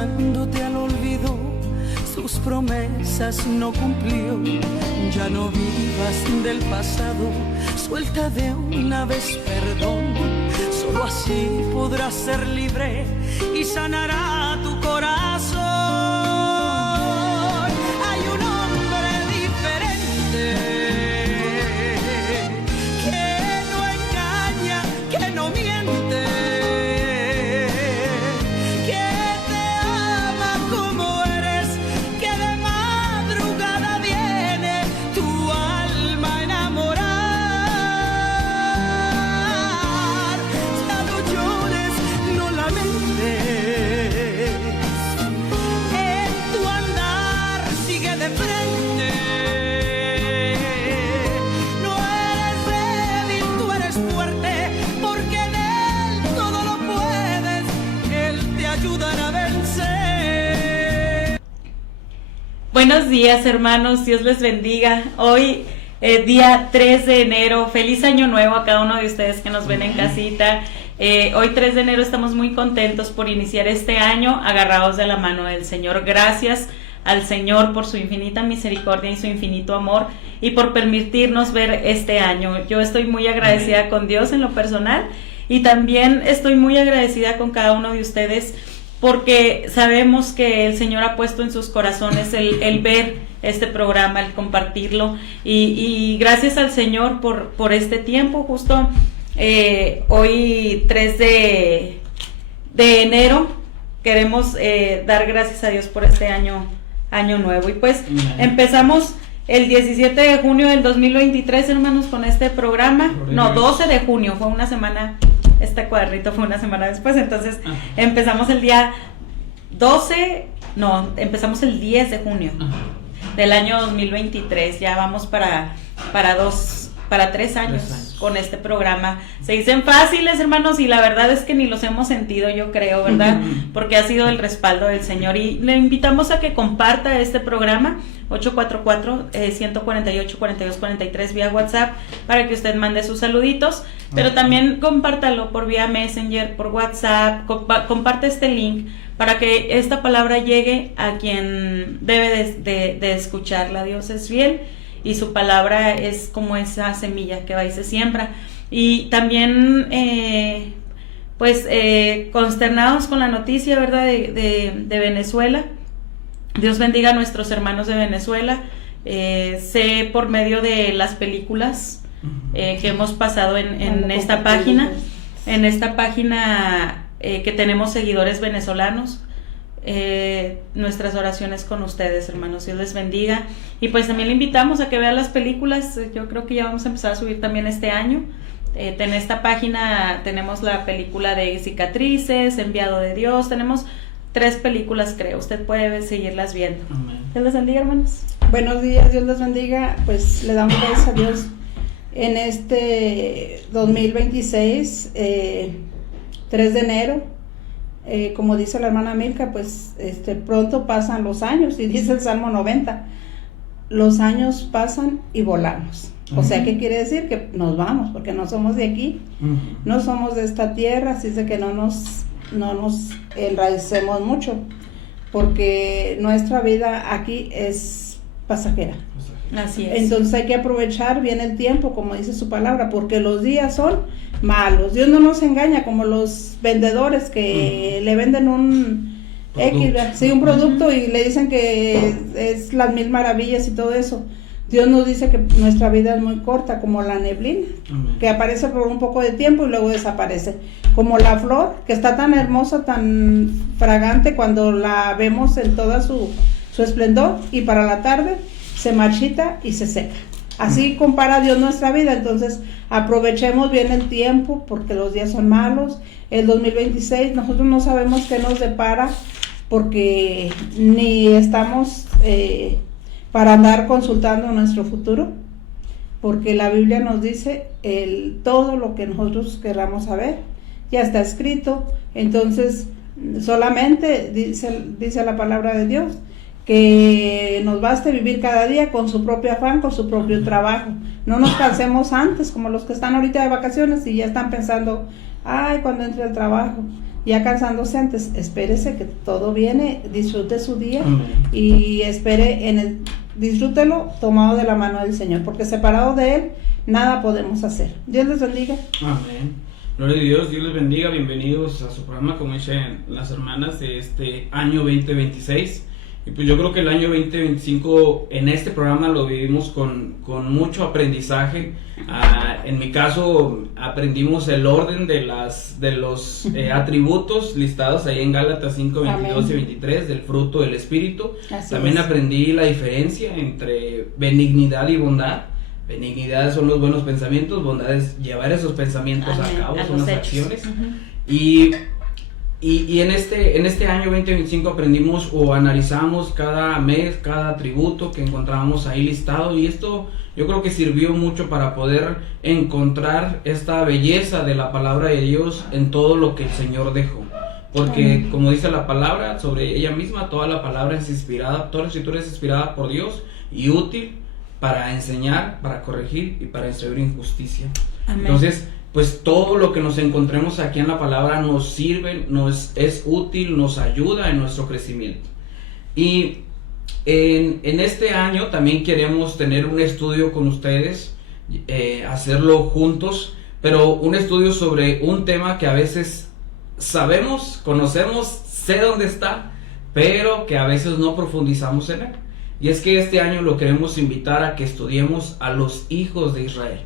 llevándote al olvido, sus promesas no cumplió. Ya no vivas del pasado, suelta de una vez perdón. Solo así podrás ser libre y sanará tu corazón. Hay un hombre diferente que no engaña, que no miente, que te ama como eres, que de madrugada viene tu alma a enamorar. Ya no llores, no lamentes, en tu andar sigue de frente. No eres débil, tú eres fuerte, porque en Él todo lo puedes, Él te ayudará a vencer. Buenos días, hermanos, Dios les bendiga. Hoy, día 3 de enero, feliz año nuevo a cada uno de ustedes que nos ven en casita. Hoy 3 de enero estamos muy contentos por iniciar este año agarrados de la mano del Señor. Gracias al Señor por su infinita misericordia y su infinito amor y por permitirnos ver este año. Yo estoy muy agradecida con Dios en lo personal y también estoy muy agradecida con cada uno de ustedes porque sabemos que el Señor ha puesto en sus corazones el ver este programa, el compartirlo y gracias al Señor por este tiempo. Justo hoy 3 de enero queremos dar gracias a Dios por este año nuevo y pues empezamos el 17 de junio del 2023, hermanos, con este programa. No, 12 de junio, fue una semana. Este cuadernito fue una semana después, entonces empezamos el día 12, no, empezamos el 10 de junio del año 2023, ya vamos para 3 años con este programa. Se dicen fáciles, hermanos, y la verdad es que ni los hemos sentido, yo creo, ¿verdad? Porque ha sido el respaldo del Señor y le invitamos a que comparta este programa 844-148-4243 vía WhatsApp para que usted mande sus saluditos, pero también compártalo por vía Messenger, por WhatsApp, comparte este link para que esta palabra llegue a quien debe de escucharla. Dios es fiel y su palabra es como esa semilla que va y se siembra. Y también consternados con la noticia, ¿verdad?, de Venezuela. Dios bendiga a nuestros hermanos de Venezuela. Sé por medio de las películas que hemos pasado en esta página, que tenemos seguidores venezolanos. Nuestras oraciones con ustedes, hermanos. Dios les bendiga. Y pues también le invitamos a que vean las películas. Yo creo que ya vamos a empezar a subir también este año. En esta página tenemos la película de Cicatrices, Enviado de Dios. Tenemos 3 películas, creo. Usted puede seguirlas viendo. Amén. Dios les bendiga, hermanos. Buenos días, Dios les bendiga. Pues le damos gracias a Dios en este 2026, 3 de enero. Como dice la hermana Milka, pues pronto pasan los años, y dice el Salmo 90, los años pasan y volamos. O sea, ¿qué quiere decir? Que nos vamos, porque no somos de aquí, no somos de esta tierra, así es de que no nos enraicemos mucho, porque nuestra vida aquí es pasajera. Así es. Entonces hay que aprovechar bien el tiempo, como dice su palabra, porque los días son malos. Dios no nos engaña como los vendedores que le venden un producto y le dicen que es las 1000 maravillas y todo eso. Dios nos dice que nuestra vida es muy corta, como la neblina, que aparece por un poco de tiempo y luego desaparece. Como la flor, que está tan hermosa, tan fragante cuando la vemos en toda su esplendor, y para la tarde se marchita y se seca. Así compara Dios nuestra vida. Entonces aprovechemos bien el tiempo, porque los días son malos. El 2026 nosotros no sabemos qué nos depara, porque ni estamos para andar consultando nuestro futuro, porque la Biblia nos dice todo lo que nosotros queramos saber ya está escrito. Entonces solamente dice la palabra de Dios que nos baste vivir cada día con su propio afán, con su propio trabajo. No nos cansemos antes, como los que están ahorita de vacaciones y ya están pensando, ay, cuando entre al trabajo. ya cansándose antes, espérese que todo viene, disfrute su día. Amén. Y espere disfrútelo tomado de la mano del Señor, porque separado de Él nada podemos hacer. Dios les bendiga. Amén. Gloria a Dios, Dios les bendiga. Bienvenidos a su programa, como dicen las hermanas, de este año 2026. Y pues yo creo que el año 2025 en este programa lo vivimos con mucho aprendizaje. En mi caso aprendimos el orden de los atributos listados ahí en Gálatas 5, 22 y 23 del fruto del Espíritu. También aprendí la diferencia entre benignidad y bondad. Benignidad son los buenos pensamientos, bondad es llevar esos pensamientos a cabo, son las acciones. Y en este año 2025 aprendimos o analizamos cada mes, cada atributo que encontrábamos ahí listado, y esto yo creo que sirvió mucho para poder encontrar esta belleza de la palabra de Dios en todo lo que el Señor dejó. Porque como dice la palabra sobre ella misma, toda la palabra es inspirada, toda la escritura es inspirada por Dios y útil para enseñar, para corregir y para instruir en justicia. Amén. Entonces, pues todo lo que nos encontremos aquí en la palabra nos sirve, es útil, nos ayuda en nuestro crecimiento. Y en este año también queremos tener un estudio con ustedes, hacerlo juntos, pero un estudio sobre un tema que a veces sabemos, conocemos, sé dónde está, pero que a veces no profundizamos en él. Y es que este año lo queremos invitar a que estudiemos a los hijos de Israel,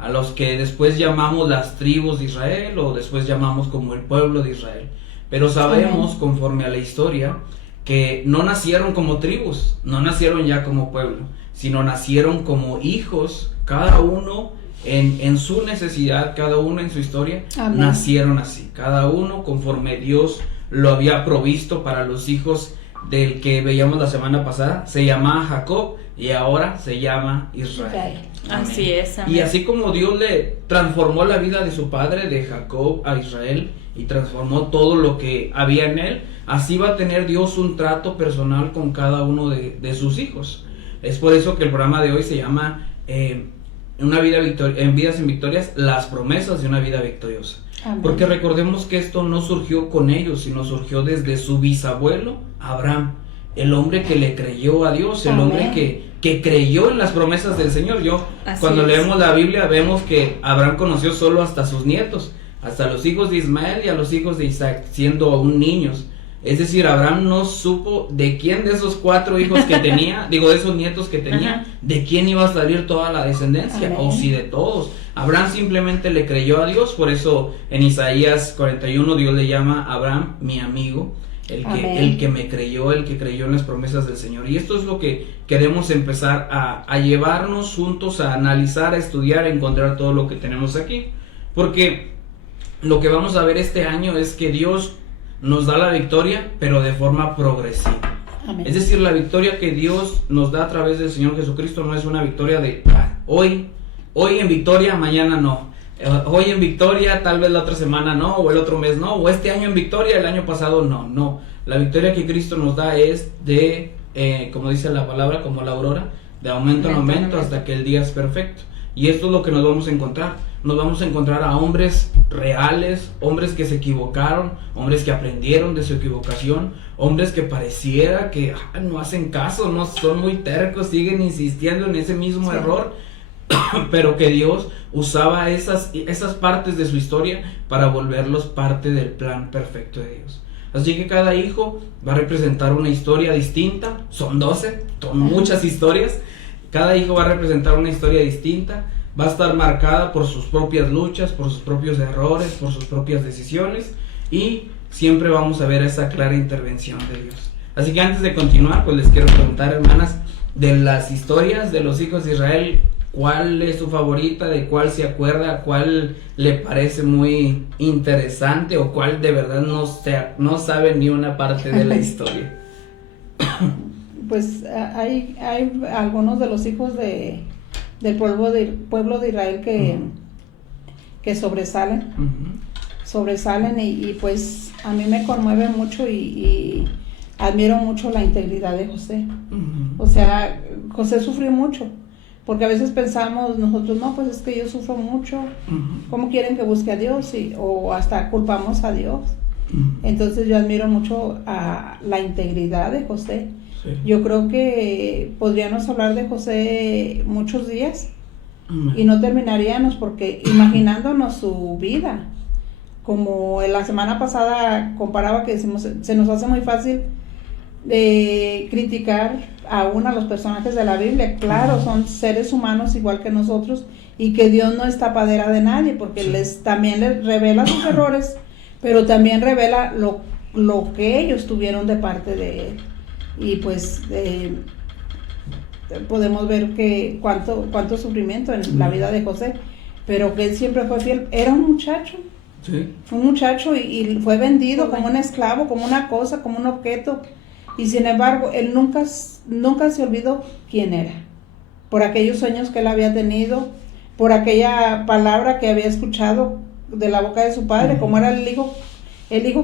a los que después llamamos las tribus de Israel o después llamamos como el pueblo de Israel. Pero sabemos, conforme a la historia, que no nacieron como tribus, no nacieron ya como pueblo, sino nacieron como hijos, cada uno en su necesidad, cada uno en su historia. Amén. Nacieron así, cada uno conforme Dios lo había provisto para los hijos del que veíamos la semana pasada. Se llamaba Jacob y ahora se llama Israel. Así es. Amén. Y así como Dios le transformó la vida de su padre, de Jacob a Israel, y transformó todo lo que había en él, así va a tener Dios un trato personal con cada uno de sus hijos. Es por eso que el programa de hoy se llama en Vidas en Victorias, las promesas de una vida victoriosa. Amén. Porque recordemos que esto no surgió con ellos, sino surgió desde su bisabuelo Abraham, el hombre que le creyó a Dios, el hombre que creyó en las promesas del Señor. Cuando leemos la Biblia vemos que Abraham conoció solo hasta sus nietos, hasta los hijos de Ismael y a los hijos de Isaac, siendo aún niños. Es decir, Abraham no supo de quién de esos 4 hijos que tenía, de esos nietos que tenía, de quién iba a salir toda la descendencia. Amén. O si de todos. Abraham simplemente le creyó a Dios. Por eso en Isaías 41 Dios le llama a Abraham mi amigo, el que me creyó, el que creyó en las promesas del Señor. Y esto es lo que queremos empezar a llevarnos juntos, a analizar, a estudiar, a encontrar todo lo que tenemos aquí. Porque lo que vamos a ver este año es que Dios nos da la victoria, pero de forma progresiva. Amén. Es decir, la victoria que Dios nos da a través del Señor Jesucristo no es una victoria de hoy en victoria, mañana no. Hoy en victoria, tal vez la otra semana no, o el otro mes no, o este año en victoria, el año pasado no. La victoria que Cristo nos da es de, como dice la palabra, como la aurora, de aumento en aumento hasta que el día es perfecto. Y esto es lo que nos vamos a encontrar. Nos vamos a encontrar a hombres reales, hombres que se equivocaron, hombres que aprendieron de su equivocación, hombres que pareciera que no hacen caso, no son muy tercos, siguen insistiendo en ese mismo error, pero que Dios usaba esas partes de su historia para volverlos parte del plan perfecto de Dios. Así que cada hijo va a representar una historia distinta. Son 12, son muchas historias. Cada hijo va a representar una historia distinta. Va a estar marcada por sus propias luchas, por sus propios errores, por sus propias decisiones, y siempre vamos a ver esa clara intervención de Dios. Así que antes de continuar, pues les quiero preguntar, hermanas, de las historias de los hijos de Israel, ¿cuál es su favorita? ¿De cuál se acuerda? ¿Cuál le parece muy interesante? ¿O cuál de verdad no sabe ni una parte de la historia? Pues hay algunos de los hijos del pueblo de Israel que sobresalen. Sobresalen y pues a mí me conmueve mucho y admiro mucho la integridad de José. O sea, José sufrió mucho, porque a veces pensamos nosotros, no, pues es que yo sufro mucho, ¿cómo quieren que busque a Dios? O hasta culpamos a Dios. Entonces yo admiro mucho a la integridad de José. Sí. Yo creo que podríamos hablar de José muchos días y no terminaríamos, porque imaginándonos su vida, como en la semana pasada comparaba que decimos, se nos hace muy fácil criticar aún a los personajes de la Biblia. Claro, son seres humanos igual que nosotros, y que Dios no es tapadera de nadie, porque también les revela sus errores, pero también revela lo que ellos tuvieron de parte de él. Y pues podemos ver que cuánto sufrimiento en la vida de José, pero que él siempre fue fiel. Era un muchacho, y fue vendido como un esclavo, como una cosa, como un objeto, y sin embargo él nunca se olvidó quién era, por aquellos sueños que él había tenido, por aquella palabra que había escuchado de la boca de su padre, como era el hijo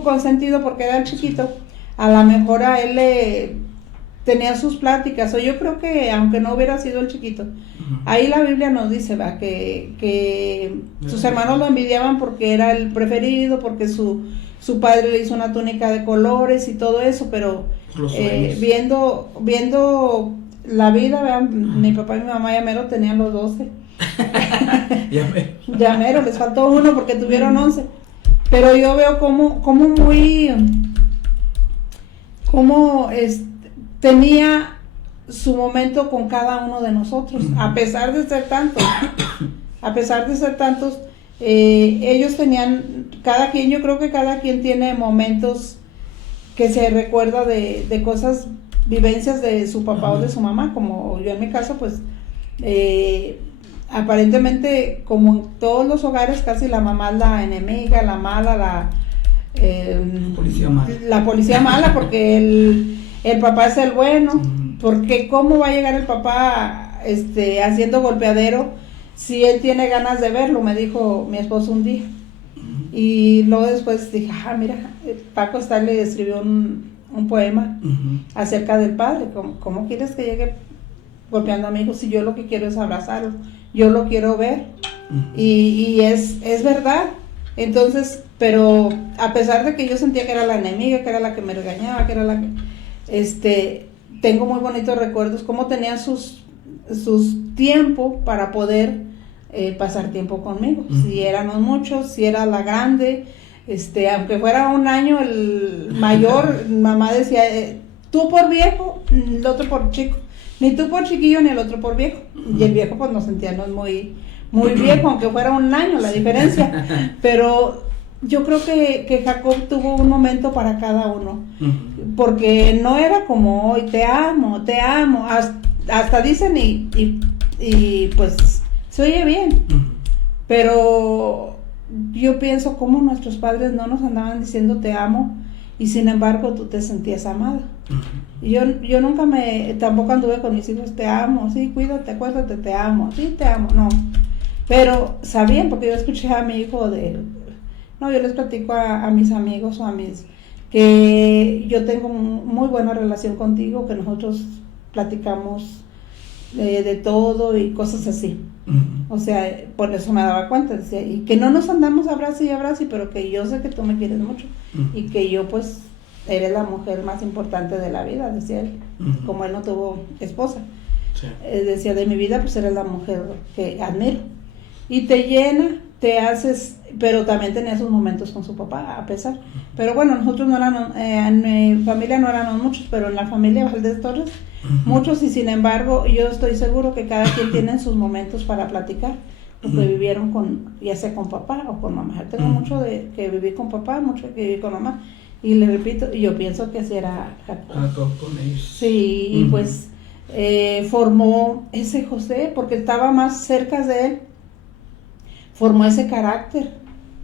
consentido porque era el chiquito. A lo mejor a él le tenía sus pláticas, o yo creo que aunque no hubiera sido el chiquito, ahí la Biblia nos dice que sus hermanos lo envidiaban porque era el preferido, porque su padre le hizo una túnica de colores y todo eso, pero viendo la vida, vean, mi papá y mi mamá ya mero tenían los 12. ya mero, les faltó uno porque tuvieron 11. Pero yo veo como tenía su momento con cada uno de nosotros, a pesar de ser tantos, ellos tenían, yo creo que cada quien tiene momentos que se recuerda de cosas, vivencias de su papá o de su mamá, como yo en mi caso, pues aparentemente, como en todos los hogares, casi la mamá es la enemiga, la mala, la policía mala, porque el papá es el bueno, porque cómo va a llegar el papá haciendo golpeadero si él tiene ganas de verlo, me dijo mi esposo un día. Y luego después dije, mira, Paco Stanley escribió un poema acerca del padre. ¿Cómo quieres que llegue golpeando a mi hijo si yo lo que quiero es abrazarlo? Yo lo quiero ver. Y es verdad. Entonces, pero a pesar de que yo sentía que era la enemiga, que era la que me regañaba, que era la que... tengo muy bonitos recuerdos, cómo tenía sus tiempos para poder pasar tiempo conmigo. Si éramos muchos, si era la grande, aunque fuera un año el mayor, mamá decía, tú por viejo, el otro por chico, ni tú por chiquillo ni el otro por viejo. Y el viejo pues nos sentíamos muy viejo, aunque fuera un año la diferencia. Pero yo creo que Jacob tuvo un momento para cada uno, porque no era como hoy, te amo, hasta dicen y pues se oye bien, pero yo pienso cómo nuestros padres no nos andaban diciendo te amo, y sin embargo tú te sentías amada. Y yo nunca tampoco anduve con mis hijos, te amo, sí, cuídate, acuérdate, te amo, sí, te amo, no, pero sabían, porque yo escuché a mi hijo yo les platico a mis amigos o a que yo tengo muy buena relación contigo, que nosotros platicamos de todo y cosas así. O sea, por eso me daba cuenta, decía, y que no nos andamos abrazo y abrazo, pero que yo sé que tú me quieres mucho y que yo pues eres la mujer más importante de la vida, decía él, como él no tuvo esposa. Sí. Decía, de mi vida pues eres la mujer que admiro y te llena, te haces, pero también tenía sus momentos con su papá, a pesar. Pero bueno, nosotros no éramos, en mi familia no éramos muchos, pero en la familia Valdés Torres, muchos, y sin embargo, yo estoy seguro que cada quien tiene sus momentos para platicar, lo que vivieron ya sea con papá o con mamá. Yo tengo mucho de que viví con papá, mucho que viví con mamá, y le repito, yo pienso que así era Jacob con ellos. Sí, y pues formó ese José, porque estaba más cerca de él, formó ese carácter,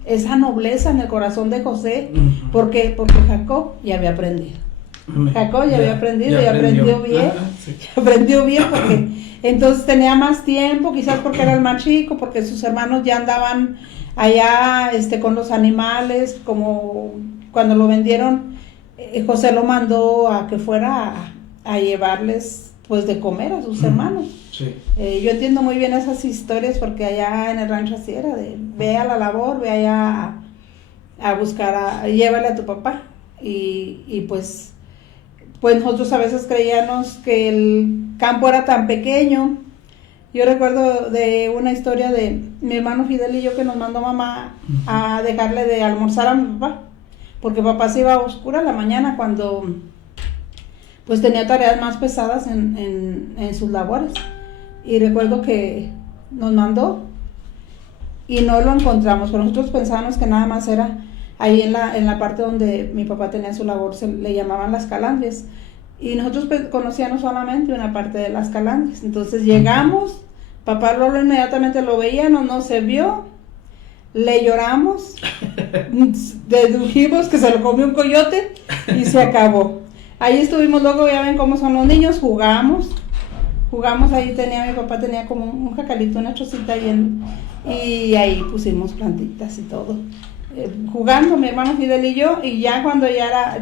esa nobleza en el corazón de José, porque Jacob ya había aprendido. Jacob ya había aprendido y aprendió bien. Sí. Aprendió bien porque entonces tenía más tiempo, quizás porque era el más chico, porque sus hermanos ya andaban allá con los animales, como cuando lo vendieron, José lo mandó a que fuera a llevarles pues de comer a sus hermanos. Sí. Yo entiendo muy bien esas historias porque allá en el rancho así era de ve a la labor, ve allá a buscar, llévale a tu papá. Y pues nosotros a veces creíamos que el campo era tan pequeño. Yo recuerdo de una historia de mi hermano Fidel y yo, que nos mandó mamá a dejarle de almorzar a mi papá, porque papá se iba a oscura la mañana cuando pues tenía tareas más pesadas en sus labores. Y recuerdo que nos mandó y no lo encontramos, pero nosotros pensábamos que nada más era ahí en la parte donde mi papá tenía su labor, le llamaban Las Calandrias, y nosotros conocíamos solamente una parte de Las Calandrias. Entonces llegamos, papá Lolo inmediatamente lo veía, no se vio, le lloramos, dedujimos que se lo comió un coyote y se acabó. Ahí estuvimos, luego ya ven cómo son los niños, jugamos ahí, mi papá tenía como un jacalito, una chocita y ahí pusimos plantitas y todo. Jugando mi hermano Fidel y yo, y ya cuando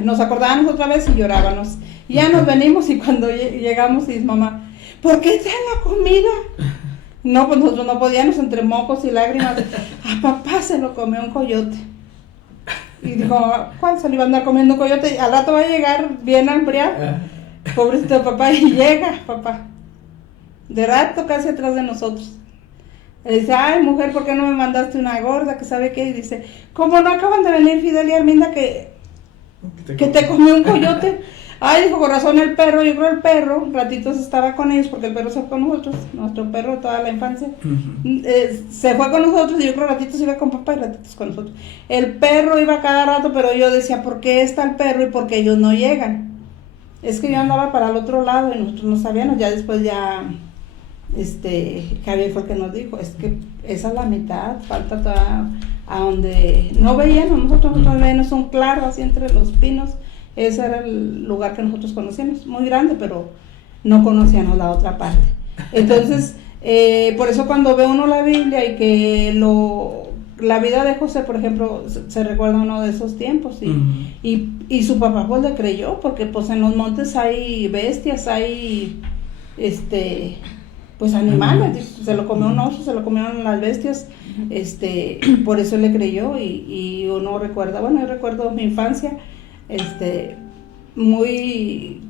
nos acordábamos otra vez y llorábamos. Y ya nos venimos, y cuando llegamos y dice mamá, ¿por qué traen la comida? No, pues nosotros no podíamos, entre mocos y lágrimas. A papá se lo comió un coyote. Y dijo, ¿cuál se le iba a andar comiendo un coyote? Al rato va a llegar bien hambriado. Pobrecito de papá, y llega papá. De rato casi atrás de nosotros. Le dice, ay mujer, ¿por qué no me mandaste una gorda? Que sabe qué. Y dice, ¿cómo no acaban de venir Fidel y Arminda que te comió un coyote? Ay, dijo, con razón el perro. Yo creo el perro, ratitos estaba con ellos, porque el perro se fue con nosotros, nuestro perro de toda la infancia. Se fue con nosotros, y yo creo ratitos iba con papá y ratitos con nosotros. El perro iba cada rato, pero yo decía, ¿por qué está el perro y por qué ellos no llegan? Es que yo andaba para el otro lado y nosotros no sabíamos. Ya después Javier fue el que nos dijo, es que esa es la mitad, falta toda, a donde no veíamos, nosotros veíamos un claro así entre los pinos. Ese era el lugar que nosotros conocíamos, muy grande, pero no conocíamos la otra parte. Entonces, por eso cuando ve uno la Biblia y que la vida de José, por ejemplo, se recuerda uno de esos tiempos, y su papá pues le creyó, porque pues en los montes hay bestias, hay pues animales, se lo comió un oso, se lo comieron las bestias, por eso le creyó. Y uno recuerda, bueno, yo recuerdo mi infancia, muy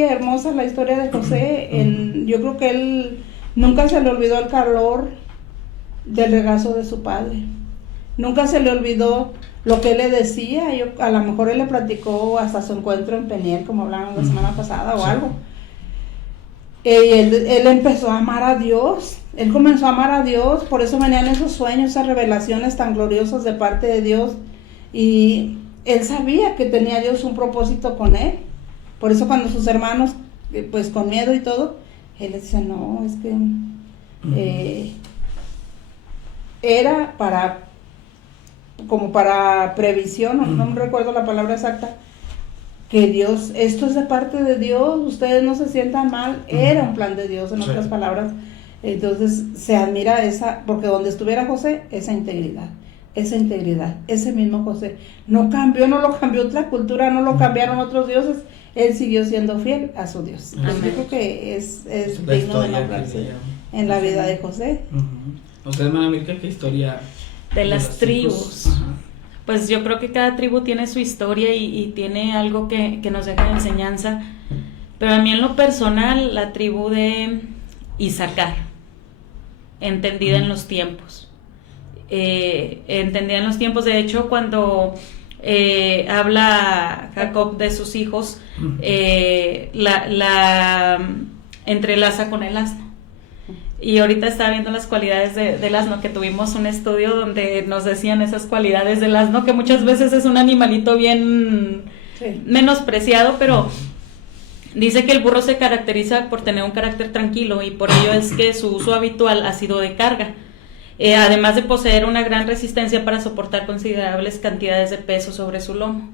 hermosa la historia de José. Yo creo que él nunca se le olvidó el calor del regazo de su padre, nunca se le olvidó lo que él le decía. A lo mejor él le platicó hasta su encuentro en Peniel, como hablábamos la semana pasada, o algo. Él empezó a amar a Dios, él comenzó a amar a Dios, por eso venían esos sueños, esas revelaciones tan gloriosas de parte de Dios, y él sabía que tenía Dios un propósito con él. Por eso cuando sus hermanos, pues con miedo y todo, él decía, no, es que era como para previsión, no me recuerdo la palabra exacta, que Dios, esto es de parte de Dios, ustedes no se sientan mal, era un plan de Dios, en otras palabras. Entonces se admira porque donde estuviera José, esa integridad, ese mismo José, no lo cambió otra cultura, no lo cambiaron otros dioses, él siguió siendo fiel a su Dios. Entonces, yo creo que es digno de nombrarse en la vida de José. ¿Usted, hermana Mirka, qué historia de las tribus? Pues yo creo que cada tribu tiene su historia y tiene algo que nos deja de enseñanza, pero a mí en lo personal la tribu de Isaacar, entendida en los tiempos, de hecho cuando habla Jacob de sus hijos, la entrelaza con el asno. Y ahorita estaba viendo las cualidades del asno, que tuvimos un estudio donde nos decían esas cualidades del asno, que muchas veces es un animalito bien menospreciado, pero dice que el burro se caracteriza por tener un carácter tranquilo, y por ello es que su uso habitual ha sido de carga, además de poseer una gran resistencia para soportar considerables cantidades de peso sobre su lomo.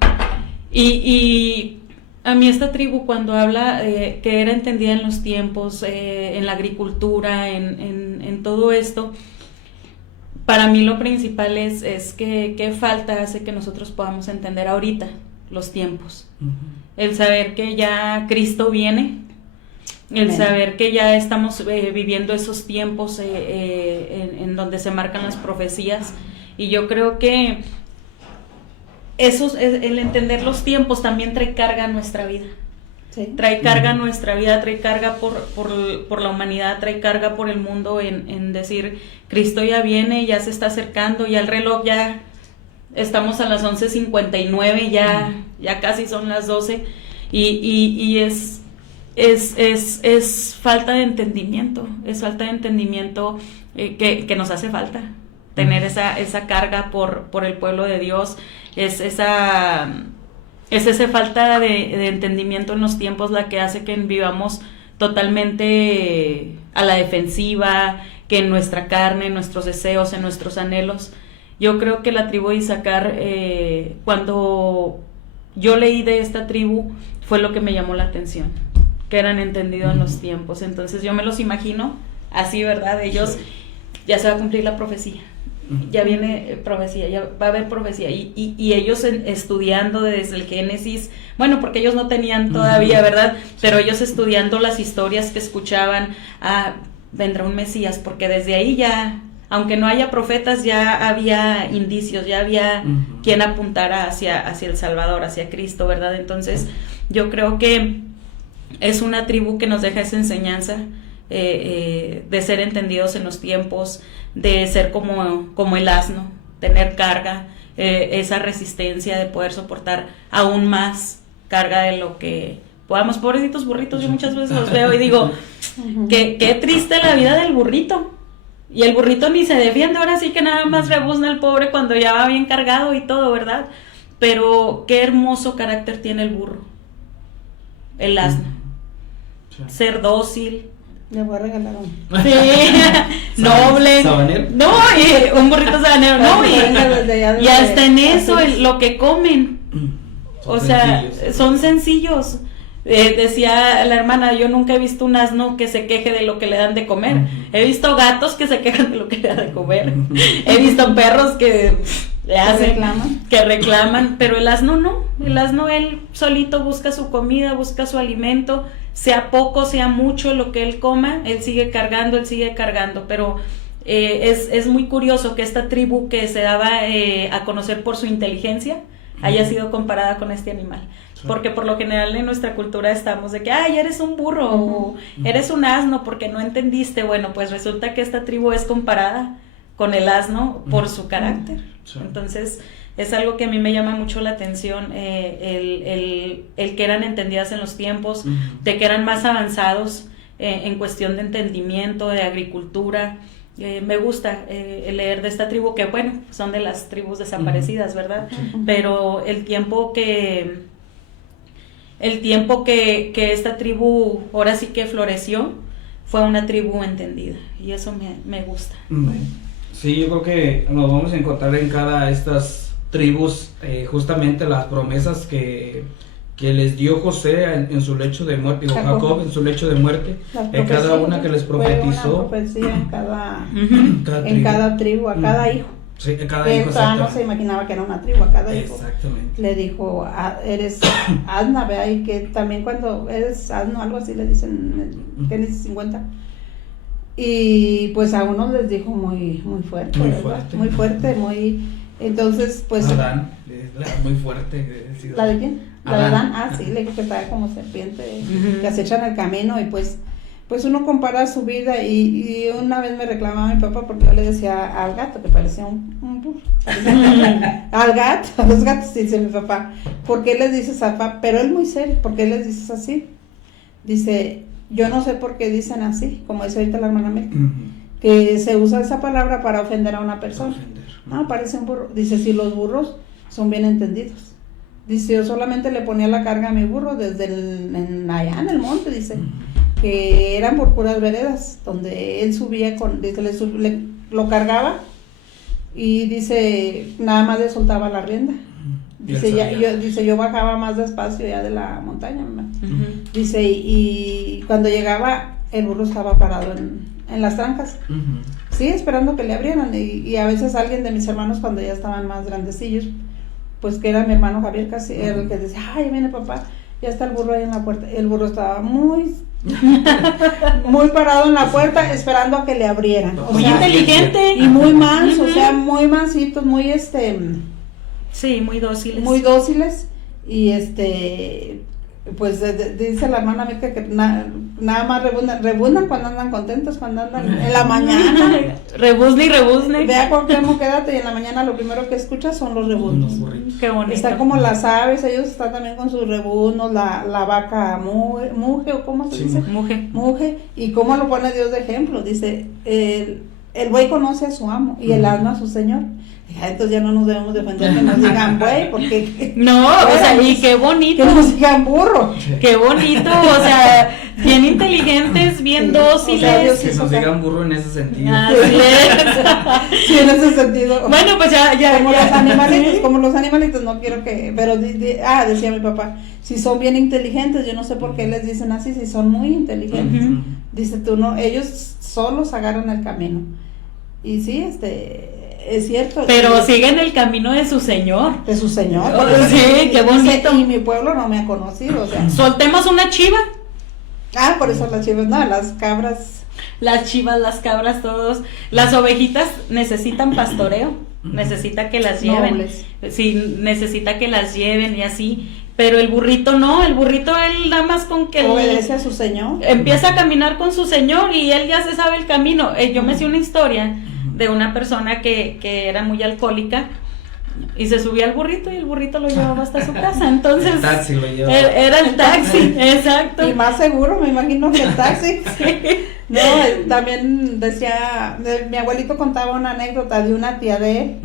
Y a mí esta tribu, cuando habla que era entendida en los tiempos, en la agricultura, en todo esto, para mí lo principal es que qué falta hace que nosotros podamos entender ahorita los tiempos. El saber que ya Cristo viene, el saber que ya estamos viviendo esos tiempos en donde se marcan las profecías, y yo creo que el entender los tiempos también trae carga a nuestra vida. Sí. Trae carga a nuestra vida, trae carga por la humanidad, trae carga por el mundo en decir, Cristo ya viene, ya se está acercando, ya el reloj ya estamos a las 11:59, ya casi son las 12 y es falta de entendimiento, que nos hace falta tener esa carga por el pueblo de Dios, es esa falta de entendimiento en los tiempos la que hace que vivamos totalmente a la defensiva, que en nuestra carne, en nuestros deseos, en nuestros anhelos. Yo creo que la tribu de Isaacar, cuando yo leí de esta tribu, fue lo que me llamó la atención, que eran entendidos en los tiempos. Entonces yo me los imagino así, ¿verdad? Ellos, ya se va a cumplir la profecía. Ya viene profecía, ya va a haber profecía y ellos estudiando desde el Génesis, bueno, porque ellos no tenían todavía, ¿verdad? Pero ellos estudiando las historias que escuchaban, vendrá un Mesías, porque desde ahí ya, aunque no haya profetas, ya había indicios, ya había quien apuntara hacia el Salvador, hacia Cristo, ¿verdad? Entonces yo creo que es una tribu que nos deja esa enseñanza de ser entendidos en los tiempos, de ser como el asno, tener carga, esa resistencia de poder soportar aún más carga de lo que podamos. Pobrecitos burritos, yo muchas veces los veo y digo, qué triste la vida del burrito, y el burrito ni se defiende, ahora sí que nada más rebuzna el pobre cuando ya va bien cargado y todo, ¿verdad? Pero qué hermoso carácter tiene el burro, el asno, ser dócil. Le voy a regalar uno. Sí, noble. ¿Sabanero? No, un burrito sabanero, no, y hasta en eso, lo que comen. O sea, son sencillos. Decía la hermana, yo nunca he visto un asno que se queje de lo que le dan de comer. He visto gatos que se quejan de lo que le dan de comer. He visto perros que le hacen, que reclaman, pero el asno no. El asno, él solito busca su comida, busca su alimento, sea poco, sea mucho lo que él coma, él sigue cargando, pero es muy curioso que esta tribu que se daba a conocer por su inteligencia haya sido comparada con este animal, porque por lo general en nuestra cultura estamos de que, ay, eres un burro, o eres un asno porque no entendiste. Bueno, pues resulta que esta tribu es comparada con el asno por su carácter. Entonces es algo que a mí me llama mucho la atención, el que eran entendidas en los tiempos, de que eran más avanzados en cuestión de entendimiento, de agricultura. Me gusta leer de esta tribu, que bueno, son de las tribus desaparecidas, ¿verdad? Pero el tiempo que esta tribu ahora sí que floreció, fue una tribu entendida, y eso me gusta. Sí, yo creo que nos vamos a encontrar en cada estas tribus justamente las promesas que les dio José en su lecho de muerte, o Jacob en su lecho de muerte, en cada una que les profetizó. Una profecía en cada tribu, a cada hijo. Sí, a cada hijo. No se imaginaba que era una tribu, a cada hijo. Exactamente. Le dijo, eres asna, vea, y que también cuando eres asno, algo así le dicen en Génesis 50. Y pues a unos les dijo muy fuerte, muy fuerte, entonces pues Adán, muy fuerte. ¿La de quién? La de Adán. Sí, le dijo que estaba como serpiente, que acechan el camino, y pues uno compara su vida, y una vez me reclamaba mi papá porque yo le decía al gato que parecía un burro. Al gato, a los gatos, dice mi papá, ¿por qué les dices papá? Pero él muy serio, ¿por qué les dices así? Dice, yo no sé por qué dicen así, como dice ahorita la hermana Mel, que se usa esa palabra para ofender a una persona. Parece un burro. Dice, si los burros son bien entendidos. Dice, yo solamente le ponía la carga a mi burro desde allá en el monte, dice, que eran por puras veredas, donde él subía lo cargaba, y dice, nada más le soltaba la rienda. Dice, yo bajaba más despacio ya de la montaña, dice, y cuando llegaba, el burro estaba parado en las trancas, sí, esperando que le abrieran, y a veces alguien de mis hermanos, cuando ya estaban más grandecillos, pues que era mi hermano Javier, casi era el que decía, ay, viene papá, ya está el burro ahí en la puerta. El burro estaba muy parado en la puerta, esperando a que le abrieran. Muy inteligente. Y muy manso, o sea, muy mansitos, muy Sí, muy dóciles. Muy dóciles, y pues dice la hermana Mirka que nada más rebuznan cuando andan contentos, cuando andan en la mañana. Rebuzne y rebuzne. Ve a quédate, y en la mañana lo primero que escuchas son los rebuznos. Qué bonito. Están como las aves, ellos están también con sus rebuznos, la vaca muge, o cómo se dice, muge, y cómo lo pone Dios de ejemplo. Dice, el buey conoce a su amo y el asno a su señor. Entonces ya no nos debemos defender que nos digan buey, porque no, o sea, y qué bonito que nos digan burro, qué bonito, o sea, bien inteligentes, bien dóciles, o sea, que nos digan burro en ese sentido. Sí, en ese sentido. Bueno, pues ya como los animalitos, no quiero que, pero decía mi papá, si son bien inteligentes, yo no sé por qué les dicen así, si son muy inteligentes. Dice tú, no, ellos solos agarran el camino. Y sí, es cierto. Pero siguen el camino de su Señor. De su Señor. Sí, qué bonito. Y mi pueblo no me ha conocido, o sea. Soltemos una chiva. Por eso las chivas, no, las cabras. Las chivas, las cabras, todos. Las ovejitas necesitan pastoreo. Necesita que las lleven. Nobles. Sí, necesita que las lleven y así. Pero el burrito no, el burrito él nada más con que obedece a su señor. Empieza a caminar con su señor y él ya se sabe el camino. Yo me sé una historia de una persona que era muy alcohólica y se subía al burrito y el burrito lo llevaba hasta su casa. Entonces el taxi lo llevaba. Era el taxi, exacto. Y más seguro, me imagino, que el taxi. Sí. No, también decía, mi abuelito contaba una anécdota de una tía de él,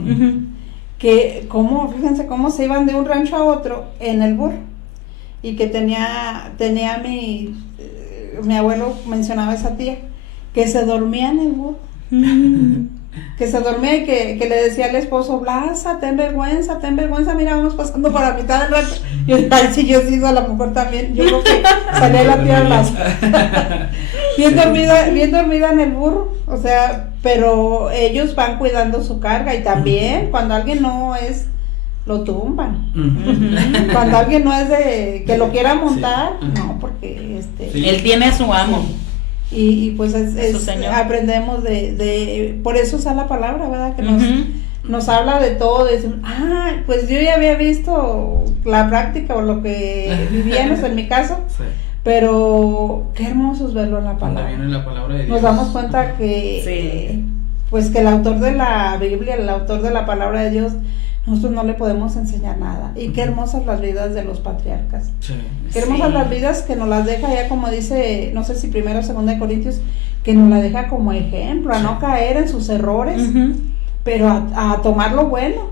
que fíjense cómo se iban de un rancho a otro en el burro, y que tenía mi abuelo mencionaba a esa tía, que se dormía en el burro. Que se dormía y que le decía al esposo, Blasa, ten vergüenza, mira, vamos pasando por la mitad del rancho. Y si yo he sido a la mujer también, yo creo que salía la tía Blasa. bien dormida en el burro, o sea, pero ellos van cuidando su carga, y también cuando alguien no es, lo tumban. Cuando alguien no es de que lo quiera montar, no, porque él tiene a su amo. Y pues aprendemos por eso está la palabra, ¿verdad? Que nos habla de todo, pues yo ya había visto la práctica o lo que vivíamos en mi caso, pero qué hermoso es verlo en la palabra. Cuando viene la palabra de Dios. Nos damos cuenta que pues que el autor de la Biblia, el autor de la palabra de Dios, nosotros no le podemos enseñar nada. Y qué hermosas las vidas de los patriarcas. Qué hermosas las vidas que nos las deja ya, como dice, no sé si 1 o 2 de Corintios, que nos la deja como ejemplo, a no caer en sus errores, pero a tomar lo bueno,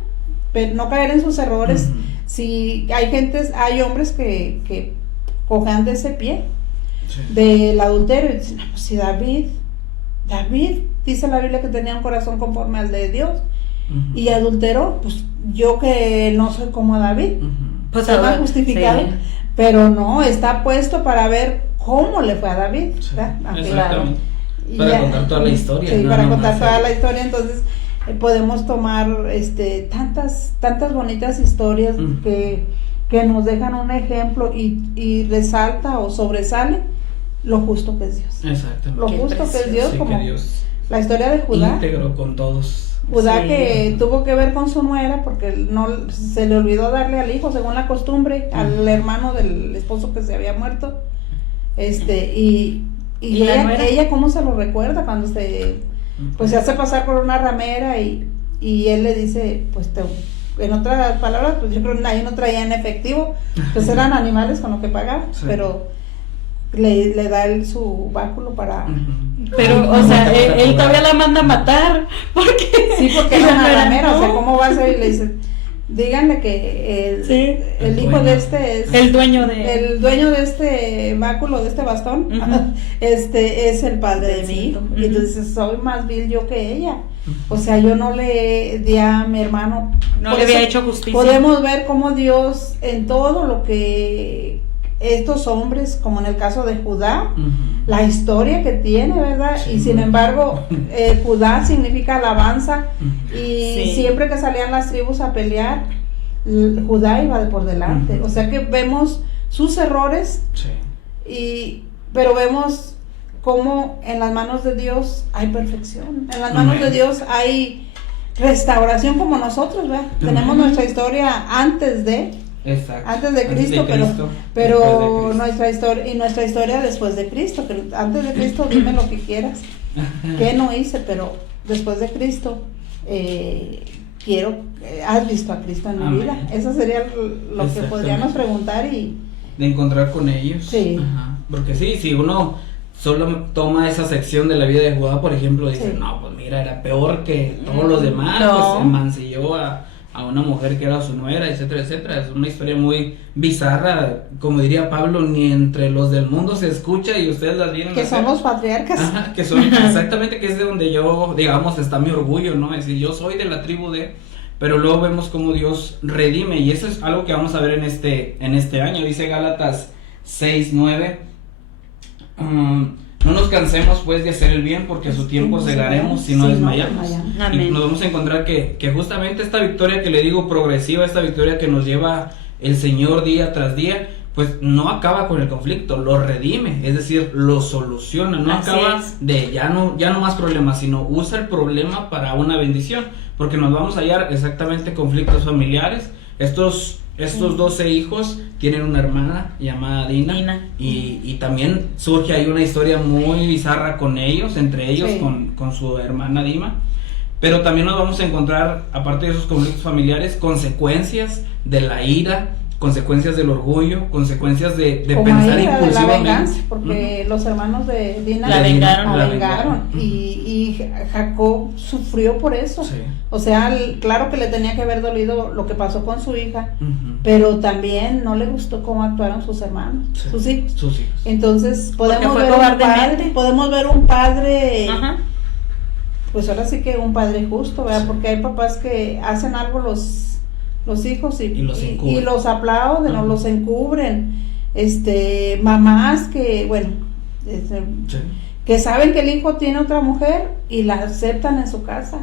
pero no caer en sus errores. Si hay hombres que cojean de ese pie, del adulterio, y dicen, no, pues si David dice la Biblia que tenía un corazón conforme al de Dios, y adulteró, pues yo que no soy como David, pues se va justificado, pero no, está puesto para ver cómo le fue a David, exactamente. Para contar toda la historia. Sí, para contar toda la historia. Entonces podemos tomar tantas bonitas historias que nos dejan un ejemplo y resalta o sobresale lo justo que es Dios. Exactamente. Lo justo que es Dios, como Dios la historia de Judá. Íntegro con todos. Judá que tuvo que ver con su nuera porque no se le olvidó darle al hijo según la costumbre, al hermano del esposo que se había muerto. Y ella cómo se lo recuerda cuando se hace pasar por una ramera y él le dice, pues en otras palabras, pues yo creo que ahí no traían efectivo, pues eran animales con lo que pagaban, pero le da su báculo para... Pero, o sea, él todavía la manda a matar, porque era una ramera, o sea, ¿cómo va a ser? Y le dice, díganle que el hijo de es... El dueño de este báculo, de este bastón, es el padre de mi hijo. Y entonces soy más vil yo que ella. O sea, yo no le di a mi hermano... No le había hecho justicia. Podemos ver cómo Dios, en todo lo que estos hombres, como en el caso de Judá, la historia que tiene, ¿verdad? Y sin embargo, Judá significa alabanza, y siempre que salían las tribus a pelear, Judá iba por delante. O sea que vemos sus errores, pero vemos cómo en las manos de Dios hay perfección. En las manos de Dios hay restauración como nosotros, ¿verdad? Tenemos nuestra historia antes de Cristo, pero nuestra historia después de Cristo, que antes de Cristo dime lo que quieras, que no hice, pero después de Cristo has visto a Cristo en mi vida. Eso sería lo que podríamos preguntar y de encontrar con ellos. Sí. Ajá. Porque sí, si uno solo toma esa sección de la vida de Judá, por ejemplo, dice, no, pues mira, era peor que todos los demás, pues mancilló a una mujer que era su nuera, etcétera, etcétera. Es una historia muy bizarra, como diría Pablo, ni entre los del mundo se escucha y ustedes las vienen que son los patriarcas. Ajá, que son exactamente, que es de donde yo, digamos, está mi orgullo, ¿no? Es decir, yo soy de la tribu de... Pero luego vemos cómo Dios redime, y eso es algo que vamos a ver en este año. Dice Gálatas 6:9, no nos cansemos pues de hacer el bien, porque a su tiempo segaremos si no desmayamos. Y nos vamos a encontrar que justamente esta victoria que le digo progresiva, esta victoria que nos lleva el Señor día tras día, pues no acaba con el conflicto, lo redime, es decir, lo soluciona, no acaba de ya no más problemas, sino usa el problema para una bendición, porque nos vamos a hallar exactamente conflictos familiares. Estos 12 hijos tienen una hermana llamada Dina. Y también surge ahí una historia muy bizarra con ellos, entre ellos, con su hermana Dima. Pero también nos vamos a encontrar, aparte de esos conflictos familiares, consecuencias de la ira, consecuencias del orgullo, consecuencias de pensar impulsivamente. La venganza, porque los hermanos de Dina la vengaron. Y Jacob sufrió por eso. Sí. O sea, claro que le tenía que haber dolido lo que pasó con su hija, pero también no le gustó cómo actuaron sus hermanos, sus hijos. Entonces podemos ver un padre, pues ahora sí que un padre justo, ¿verdad? Porque hay papás que hacen algo los hijos y los aplauden o los encubren, mamás que que saben que el hijo tiene otra mujer y la aceptan en su casa.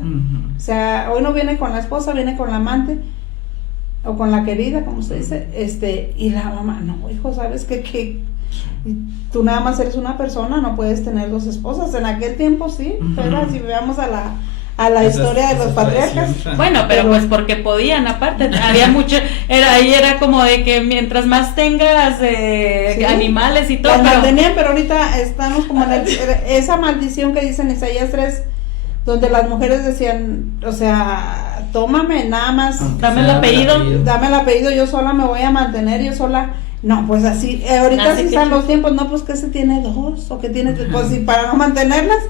O sea, hoy no viene con la esposa, viene con la amante o con la querida, como se dice, y la mamá, no, hijo, sabes que tú nada más eres una persona, no puedes tener dos esposas. En aquel tiempo sí, pero si veamos a la historia de los patriarcas. Bueno, pero pues porque podían, aparte, había mucho, era como de que mientras más tengas animales y todo. Las mantenían, pero ahorita estamos como en esa maldición que dice en Isaías 3, donde las mujeres decían, o sea, tómame nada más. Dame el apellido, yo sola me voy a mantener, yo sola. No, pues así, ahorita sí están los tiempos, no, pues que se tiene dos, o que tiene, pues sí, para no mantenerlas,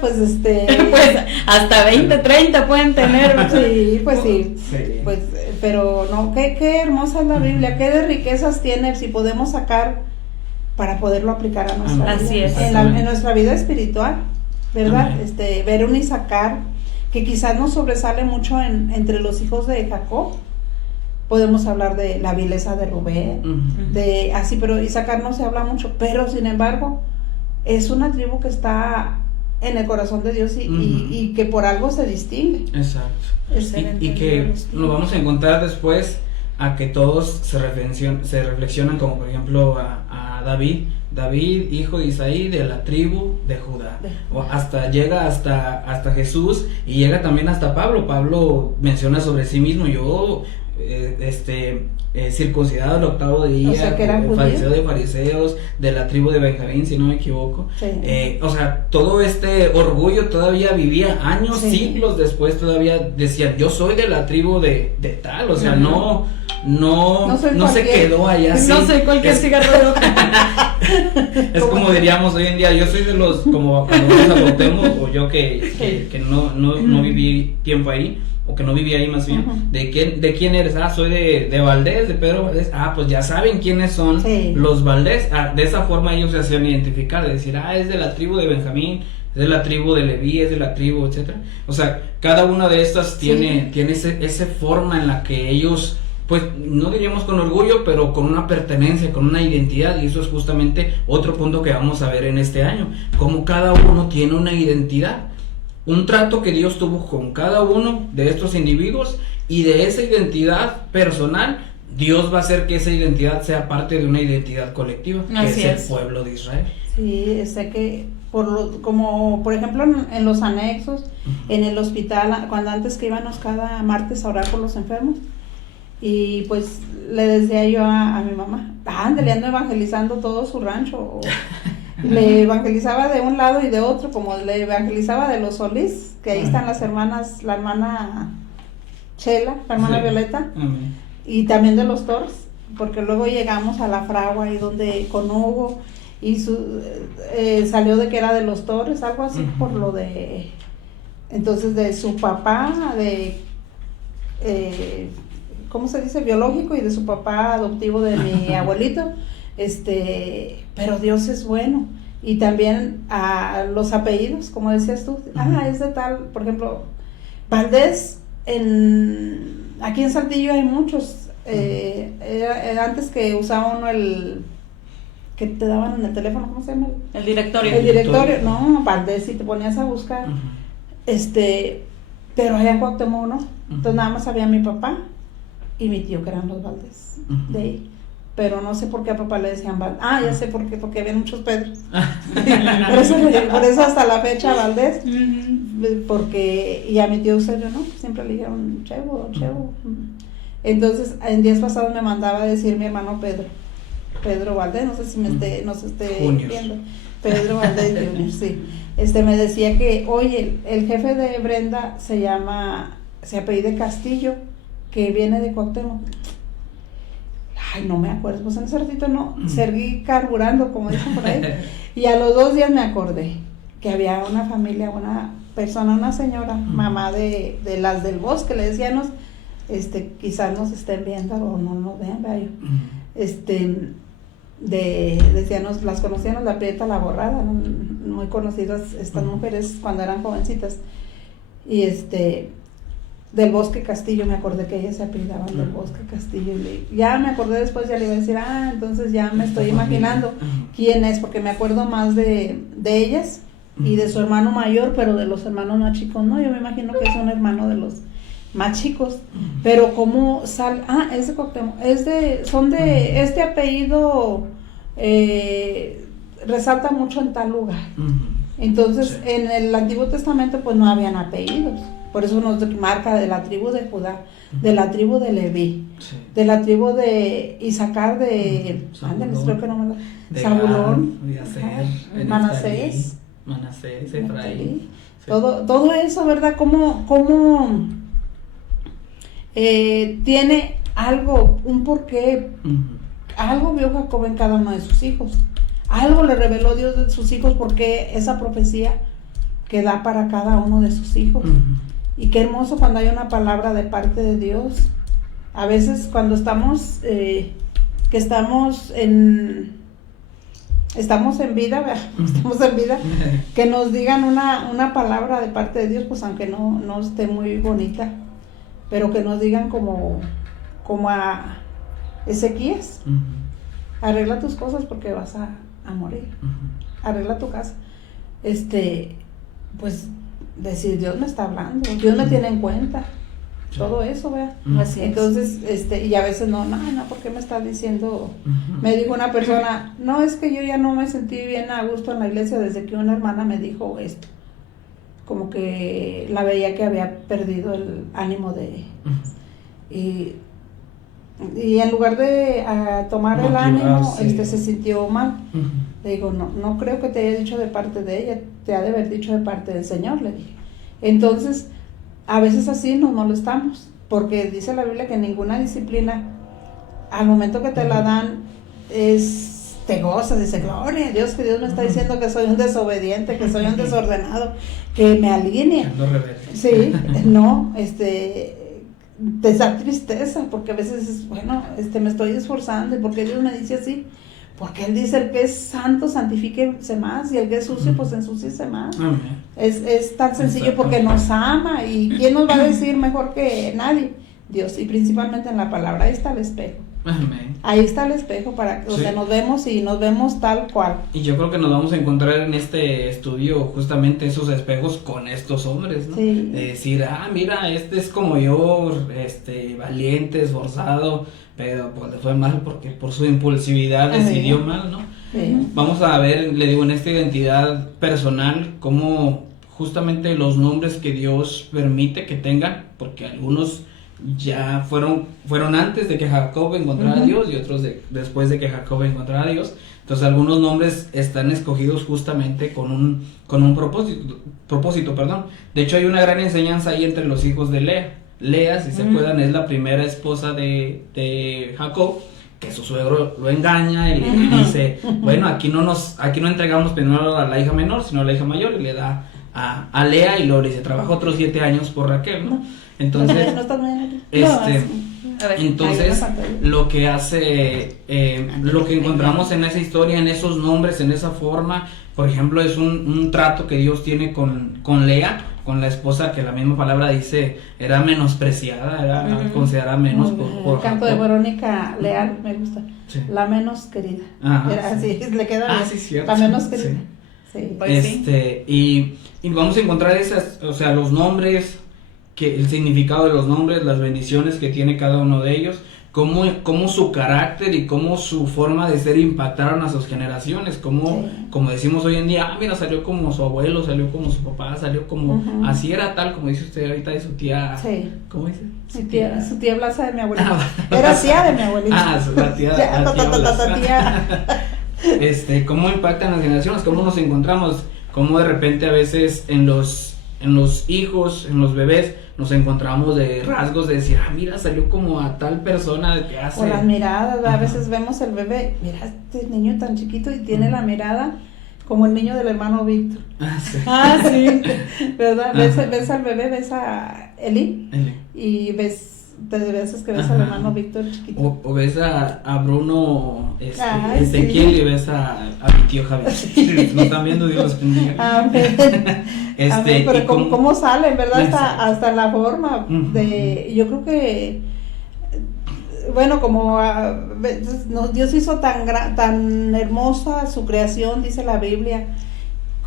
pues pues hasta 20, 30 pueden tener. Sí, pues sí, pues, pero no, qué hermosa es la Biblia, qué de riquezas tiene, si podemos sacar para poderlo aplicar a nuestra vida, en nuestra vida espiritual, ¿verdad? Ver un Isaacar, que quizás nos sobresale mucho entre los hijos de Jacob. Podemos hablar de la vileza de Rubén, pero Isaacar no se habla mucho, pero sin embargo es una tribu que está en el corazón de Dios y que por algo se distingue. Exacto. Y que nos vamos a encontrar después a que todos se reflexionan, como por ejemplo a David, hijo de Isaí, de la tribu de Judá. Llega hasta Jesús, y llega también hasta Pablo. Pablo menciona sobre sí mismo, yo circuncidado al 8º día, o sea, que era fariseo de fariseos, de la tribu de Benjamín, si no me equivoco. O sea, todo este orgullo todavía vivía años, siglos después, todavía decían, yo soy de la tribu de tal, o sea, no se quedó allá así. No soy cualquier cigarro. Es como diríamos hoy en día, yo soy de los, como cuando vamos a Cuauhtémoc, o yo que no viví tiempo ahí, o que no vivía ahí más bien, ¿de quién eres? Soy de Valdés, de Pedro Valdés. Pues ya saben quiénes son los Valdés. De esa forma ellos se hacían identificar, de decir, es de la tribu de Benjamín, es de la tribu de Leví, es de la tribu, etcétera. O sea, cada una de estas tiene esa forma en la que ellos, pues no diríamos con orgullo, pero con una pertenencia, con una identidad, y eso es justamente otro punto que vamos a ver en este año, como cada uno tiene una identidad. Un trato que Dios tuvo con cada uno de estos individuos, y de esa identidad personal, Dios va a hacer que esa identidad sea parte de una identidad colectiva, que es el pueblo de Israel. Sí, que como por ejemplo en los anexos, en el hospital, cuando antes que íbamos cada martes a orar por los enfermos, y pues le decía yo a mi mamá, ándale, ando evangelizando todo su rancho. Le evangelizaba de un lado y de otro, como le evangelizaba de los Solís, que ahí están las hermanas, la hermana Chela, la hermana Violeta, y también de los Tors, porque luego llegamos a la fragua ahí donde con Hugo, y salió de que era de los Torres, algo así, por lo de, entonces de su papá, ¿cómo se dice? Biológico, y de su papá adoptivo de mi abuelito, pero Dios es bueno. Y también a los apellidos, como decías tú, es de tal, por ejemplo, Valdés, aquí en Saltillo hay muchos, era antes que usaba uno que te daban en el teléfono, ¿cómo se llama? El directorio. El directorio, no, Valdés, si te ponías a buscar, pero allá en Cuauhtémoc no, entonces nada más había mi papá y mi tío, que eran los Valdés, de ahí. Pero no sé por qué a papá le decían Valdés. Ya sé por qué, porque había muchos Pedros. por eso hasta la fecha Valdés, porque, y a mi tío Eusebio, ¿no? Siempre le dijeron Chevo. Entonces, en días pasados me mandaba a decir mi hermano Pedro Valdés, no sé si nos esté viendo. Pedro Valdés Jr., sí. Me decía que, oye, el jefe de Brenda se apellida Castillo, que viene de Cuauhtémoc. Ay, no me acuerdo, pues en ese ratito no, seguí carburando, como dicen por ahí, y a los 2 días me acordé que había una familia, una persona, una señora, mamá de las del bosque, le decíamos, quizás nos estén viendo o no nos vean, vea yo, decíamos, las conocíamos, la Prieta, la Borrada, muy conocidas estas mujeres cuando eran jovencitas, y del Bosque Castillo, me acordé que ellas se apellidaban del Bosque Castillo, y ya me acordé después, ya le iba a decir, entonces ya me estoy imaginando quién es, porque me acuerdo más de ellas y de su hermano mayor, pero de los hermanos más chicos no, yo me imagino que es un hermano de los más chicos, pero como es de Cuauhtémoc, son de este apellido, resalta mucho en tal lugar, entonces en el Antiguo Testamento pues no habían apellidos. Por eso nos marca de la tribu de Judá, de la tribu de Leví, de la tribu de Isaacar, de creo que no me da, Zabulón, Manasés, Efraín. Todo eso, ¿verdad? Cómo tiene algo, un porqué, algo vio Jacob en cada uno de sus hijos, algo le reveló Dios de sus hijos, porque esa profecía que da para cada uno de sus hijos. Y qué hermoso cuando hay una palabra de parte de Dios. A veces cuando estamos estamos en vida, que nos digan una palabra de parte de Dios, pues aunque no esté muy bonita, pero que nos digan como a Ezequías, arregla tus cosas porque vas a morir, arregla tu casa, pues decir, Dios me está hablando, Dios me tiene en cuenta, todo eso, ¿verdad? Así es. Entonces, y a veces no, ¿por qué me está diciendo? Me dijo una persona, no, es que yo ya no me sentí bien a gusto en la iglesia desde que una hermana me dijo esto, como que la veía que había perdido el ánimo y en lugar de tomar el ánimo, se sintió mal. Le digo, no creo que te haya dicho de parte de ella, te ha de haber dicho de parte del Señor, le dije. Entonces, a veces así nos molestamos, porque dice la Biblia que ninguna disciplina, al momento que te la dan, te gozas, dice, gloria a Dios, que Dios me está diciendo que soy un desobediente, que soy un desordenado, que me alinee. Sí, no, te da tristeza, porque a veces, bueno, me estoy esforzando, y porque Dios me dice así, porque Él dice, el que es santo, santifíquese más, y el que es sucio, pues ensúciese más. Es tan sencillo, porque nos ama, y ¿quién nos va a decir mejor que nadie? Dios, y principalmente en la palabra, ahí está el espejo. Amén. Ahí está el espejo para donde nos vemos, y nos vemos tal cual. Y yo creo que nos vamos a encontrar en este estudio justamente esos espejos con estos hombres, ¿no? Sí. De decir, mira, es como yo, valiente, esforzado, pero pues le fue mal porque por su impulsividad decidió mal, ¿no? Sí. Vamos a ver, le digo, en esta identidad personal, cómo justamente los nombres que Dios permite que tengan, porque algunos ya fueron antes de que Jacob encontrara a Dios y otros después de que Jacob encontrara a Dios. Entonces algunos nombres están escogidos justamente con un propósito. De hecho hay una gran enseñanza ahí entre los hijos de Lea. Lea, si se acuerdan, es la primera esposa de Jacob, que su suegro lo engaña y le dice, bueno, aquí no entregamos primero a la hija menor, sino a la hija mayor, y le da a Lea, y luego le dice, trabaja otros 7 años por Raquel, ¿no? Entonces, entonces lo que hace, lo que encontramos en esa historia, en esos nombres, en esa forma, por ejemplo, es un trato que Dios tiene con Lea, con la esposa, que la misma palabra dice era menospreciada, era considerada menos por el canto de Verónica Leal me gusta, sí. La menos querida. Era así, le queda bien. Sí, cierto. La menos querida. Sí. Sí. Pues y vamos a encontrar esas, o sea, los nombres, que el significado de los nombres, las bendiciones que tiene cada uno de ellos, cómo su carácter y cómo su forma de ser impactaron a sus generaciones, como decimos hoy en día, mira, salió como su abuelo, salió como su papá, salió como, así era tal, como dice usted ahorita de su tía, ¿cómo dice? Su tía Blasa de mi abuelita, era tía de mi abuelita. La tía cómo impactan las generaciones, cómo nos encontramos, cómo de repente a veces en los hijos, en los bebés, nos encontramos de rasgos de decir, mira, salió como a tal persona de que hace. O las miradas, a veces vemos el bebé, mira, este niño tan chiquito y tiene la mirada como el niño del hermano Víctor. Sí. ¿Verdad? Ves al bebé, ves a Eli. Y ves veces que ves al hermano Víctor chiquito. O ves a Bruno Ezequiel y ves a mi tío Javier. Nos están viendo, Dios los bendiga. Amén. Pero cómo salen, ¿verdad? Hasta la forma de, yo creo que, bueno, como Dios hizo tan hermosa su creación, dice la Biblia,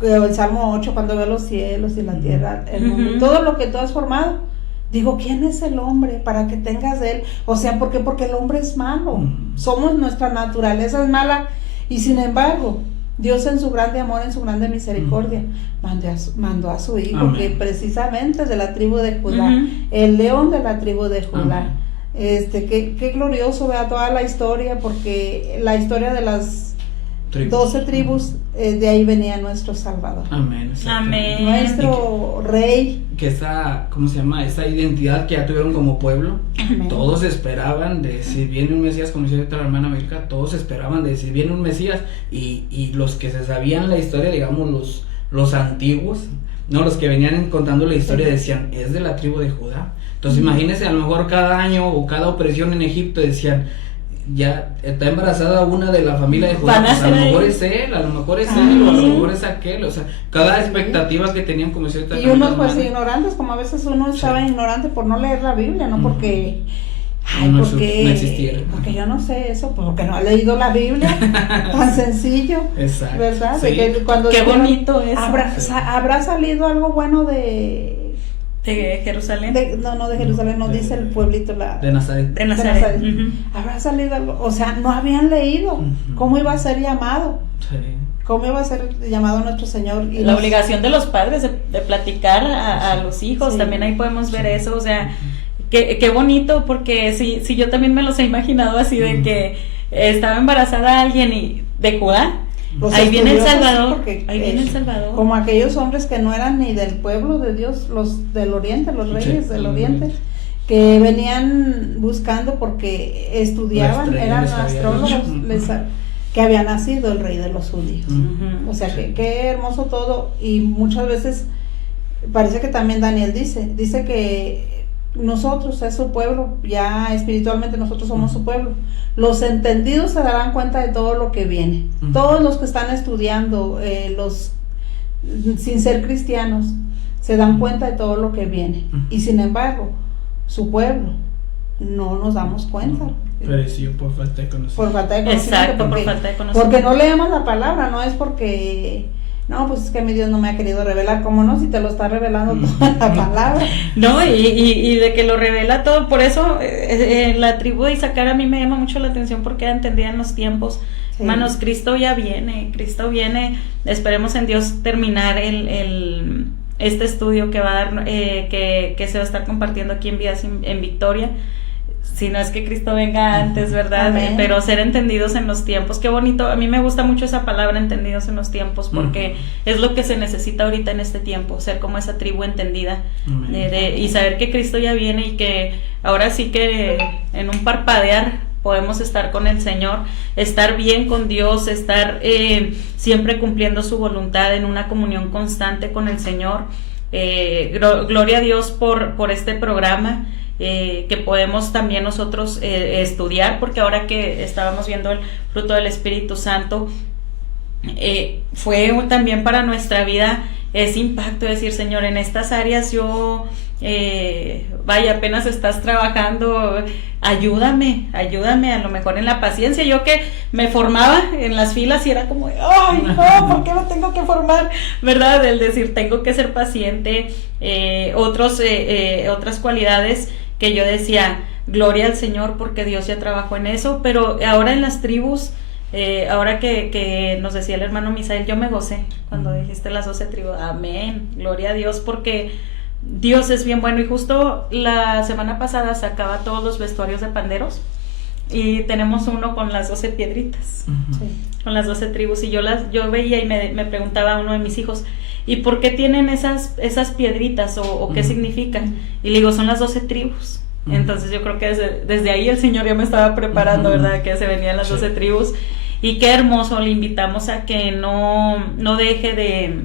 el Salmo 8, cuando ve los cielos y la tierra, el mundo, todo lo que tú has formado. Digo, ¿quién es el hombre para que tengas de él? O sea, ¿por qué? Porque el hombre es malo. Somos, nuestra naturaleza es mala. Y sin embargo, Dios en su grande amor, en su grande misericordia, mandó a su hijo, que precisamente es de la tribu de Judá, el león de la tribu de Judá. Qué glorioso, vea toda la historia, porque la historia de las 12 tribus, de ahí venía nuestro Salvador. Amén. Nuestro rey. Que esa, ¿cómo se llama? Esa identidad que ya tuvieron como pueblo. Amén. Todos esperaban de si viene un Mesías, como dice la hermana América, todos esperaban de si viene un Mesías, y los que se sabían la historia, digamos los antiguos, no, los que venían contando la historia decían, es de la tribu de Judá. Entonces imagínense, a lo mejor cada año o cada opresión en Egipto decían, ya está embarazada una de la familia de Judá, pues a lo mejor es él, o a lo mejor es aquel, o sea, cada expectativa que tenían, como decía, y unos pues ignorantes, como a veces uno estaba ignorante por no leer la Biblia, no porque no existiera, porque yo no sé eso, porque no he leído la Biblia, tan sencillo. Exacto. ¿Verdad? Sí. De que cuando qué bonito es. ¿Habrá salido algo bueno de Jerusalén? No, de Jerusalén, no dice el pueblito de Nazaret. De Nazaret. Habrá salido algo, o sea, no habían leído cómo iba a ser llamado. Sí. ¿Cómo iba a ser llamado nuestro Señor? Y la obligación de los padres de platicar a los hijos, también ahí podemos ver eso, o sea, qué bonito, porque si yo también me los he imaginado así, de que estaba embarazada alguien de Judá. Ahí viene El Salvador, viene El Salvador. Como aquellos hombres que no eran ni del pueblo de Dios, los del oriente, los reyes del oriente, que venían buscando porque estudiaban, eran astrólogos, que había nacido el rey de los judíos. O sea, qué hermoso todo. Y muchas veces parece que también Daniel dice que nosotros es su pueblo, ya espiritualmente nosotros somos su pueblo. Los entendidos se darán cuenta de todo lo que viene. Todos los que están estudiando, sin ser cristianos, se dan cuenta de todo lo que viene. Y sin embargo, su pueblo, no nos damos cuenta. Pereció por falta de conocimiento. Por falta de conocimiento. Exacto, por falta de conocimiento. Porque no leemos la palabra, no es porque... No, pues es que mi Dios no me ha querido revelar. ¿Cómo no? Si te lo está revelando toda la palabra. No, y de que lo revela todo. Por eso la tribu de Isaacar a mí me llama mucho la atención, porque entendían los tiempos Sí. Hermanos, Cristo viene, esperemos en Dios terminar este estudio que va a dar, que se va a estar compartiendo aquí en Vidas en Victoria, si no es que Cristo venga antes, ¿verdad? Amén. Pero ser entendidos en los tiempos, qué bonito, a mí me gusta mucho esa palabra, entendidos en los tiempos, porque es lo que se necesita ahorita en este tiempo, ser como esa tribu entendida, y saber que Cristo ya viene y que ahora sí que en un parpadear podemos estar con el Señor, estar bien con Dios, estar siempre cumpliendo su voluntad en una comunión constante con el Señor. Gloria a Dios por este programa, que podemos también nosotros estudiar, porque ahora que estábamos viendo el fruto del Espíritu Santo, fue también para nuestra vida ese impacto de decir, Señor, en estas áreas yo apenas estás trabajando, ayúdame a lo mejor en la paciencia. Yo que me formaba en las filas y era como, ay, no, ¿por qué me tengo que formar? ¿Verdad? El decir, tengo que ser paciente, otras cualidades que yo decía, gloria al Señor porque Dios ya trabajó en eso, pero ahora en las tribus, ahora que nos decía el hermano Misael, yo me gocé cuando dijiste las 12 tribus, amén, gloria a Dios porque Dios es bien bueno. Y justo la semana pasada sacaba todos los vestuarios de panderos y tenemos uno con las 12 piedritas, con las 12 tribus, y yo veía y me preguntaba a uno de mis hijos, ¿y por qué tienen esas piedritas o qué significan? Y le digo, son las 12 tribus. Entonces yo creo que desde ahí el Señor ya me estaba preparando, ¿verdad? Que se venían las 12 tribus. Y qué hermoso, le invitamos a que no deje de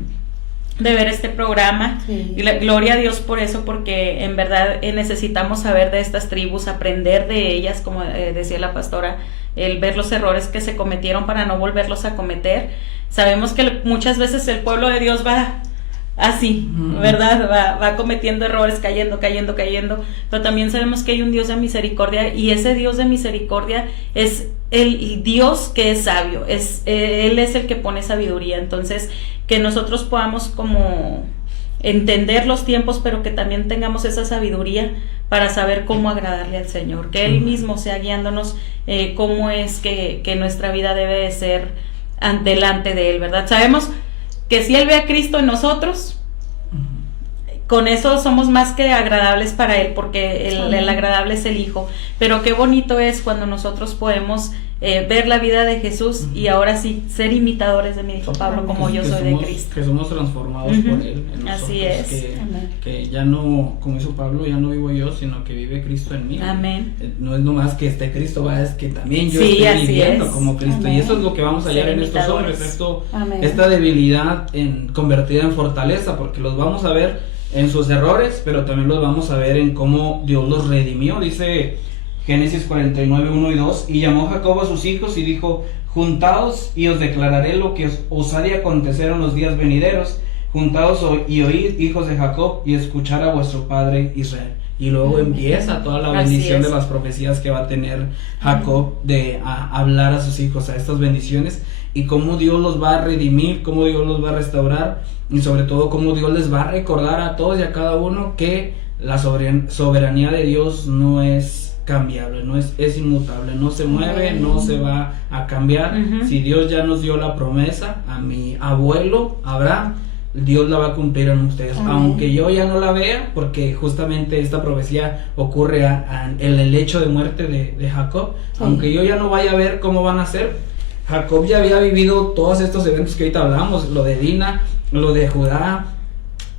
ver este programa. Sí. Y gloria a Dios por eso, porque en verdad necesitamos saber de estas tribus, aprender de ellas, como decía la pastora, el ver los errores que se cometieron para no volverlos a cometer. Sabemos que muchas veces el pueblo de Dios va así, ¿verdad? Va cometiendo errores, cayendo, pero también sabemos que hay un Dios de misericordia, y ese Dios de misericordia es el Dios que es sabio, Él es el que pone sabiduría. Entonces, que nosotros podamos como entender los tiempos, pero que también tengamos esa sabiduría para saber cómo agradarle al Señor, que Él mismo sea guiándonos cómo es que nuestra vida debe de ser delante de Él, ¿verdad? Sabemos que si Él ve a Cristo en nosotros, con eso somos más que agradables para Él, porque el agradable es el Hijo. Pero qué bonito es cuando nosotros podemos ver la vida de Jesús y ahora sí ser imitadores de mi hijo Pablo, como yo soy de Cristo. Que somos transformados por Él en nosotros. Así es. Que ya no, como hizo Pablo, ya no vivo yo, sino que vive Cristo en mí. Amén. No es nomás que esté Cristo, es que también yo Sí, estoy viviendo es. como Cristo. Amén. Y eso es lo que vamos a hallar Ser en estos imitadores. hombres, esta debilidad convertida en fortaleza, porque los vamos a ver en sus errores, pero también los vamos a ver en cómo Dios los redimió. Dice Génesis 49, 1 y 2, y llamó Jacob a sus hijos y dijo, juntaos y os declararé lo que os ha de acontecer en los días venideros. Juntaos y oíd, hijos de Jacob, y escuchar a vuestro padre Israel. Y luego empieza toda la bendición de las profecías que va a tener Jacob, de hablar a sus hijos, a estas bendiciones, y cómo Dios los va a redimir, cómo Dios los va a restaurar, y sobre todo cómo Dios les va a recordar a todos y a cada uno que la soberanía de Dios no es cambiable, es inmutable, no se mueve, no se va a cambiar. Si Dios ya nos dio la promesa a mi abuelo Abraham, Dios la va a cumplir en ustedes. Aunque yo ya no la vea, porque justamente esta profecía ocurre en el hecho de muerte de Jacob. Aunque yo ya no vaya a ver cómo van a ser, Jacob ya había vivido todos estos eventos que ahorita hablamos, lo de Dina, lo de Judá,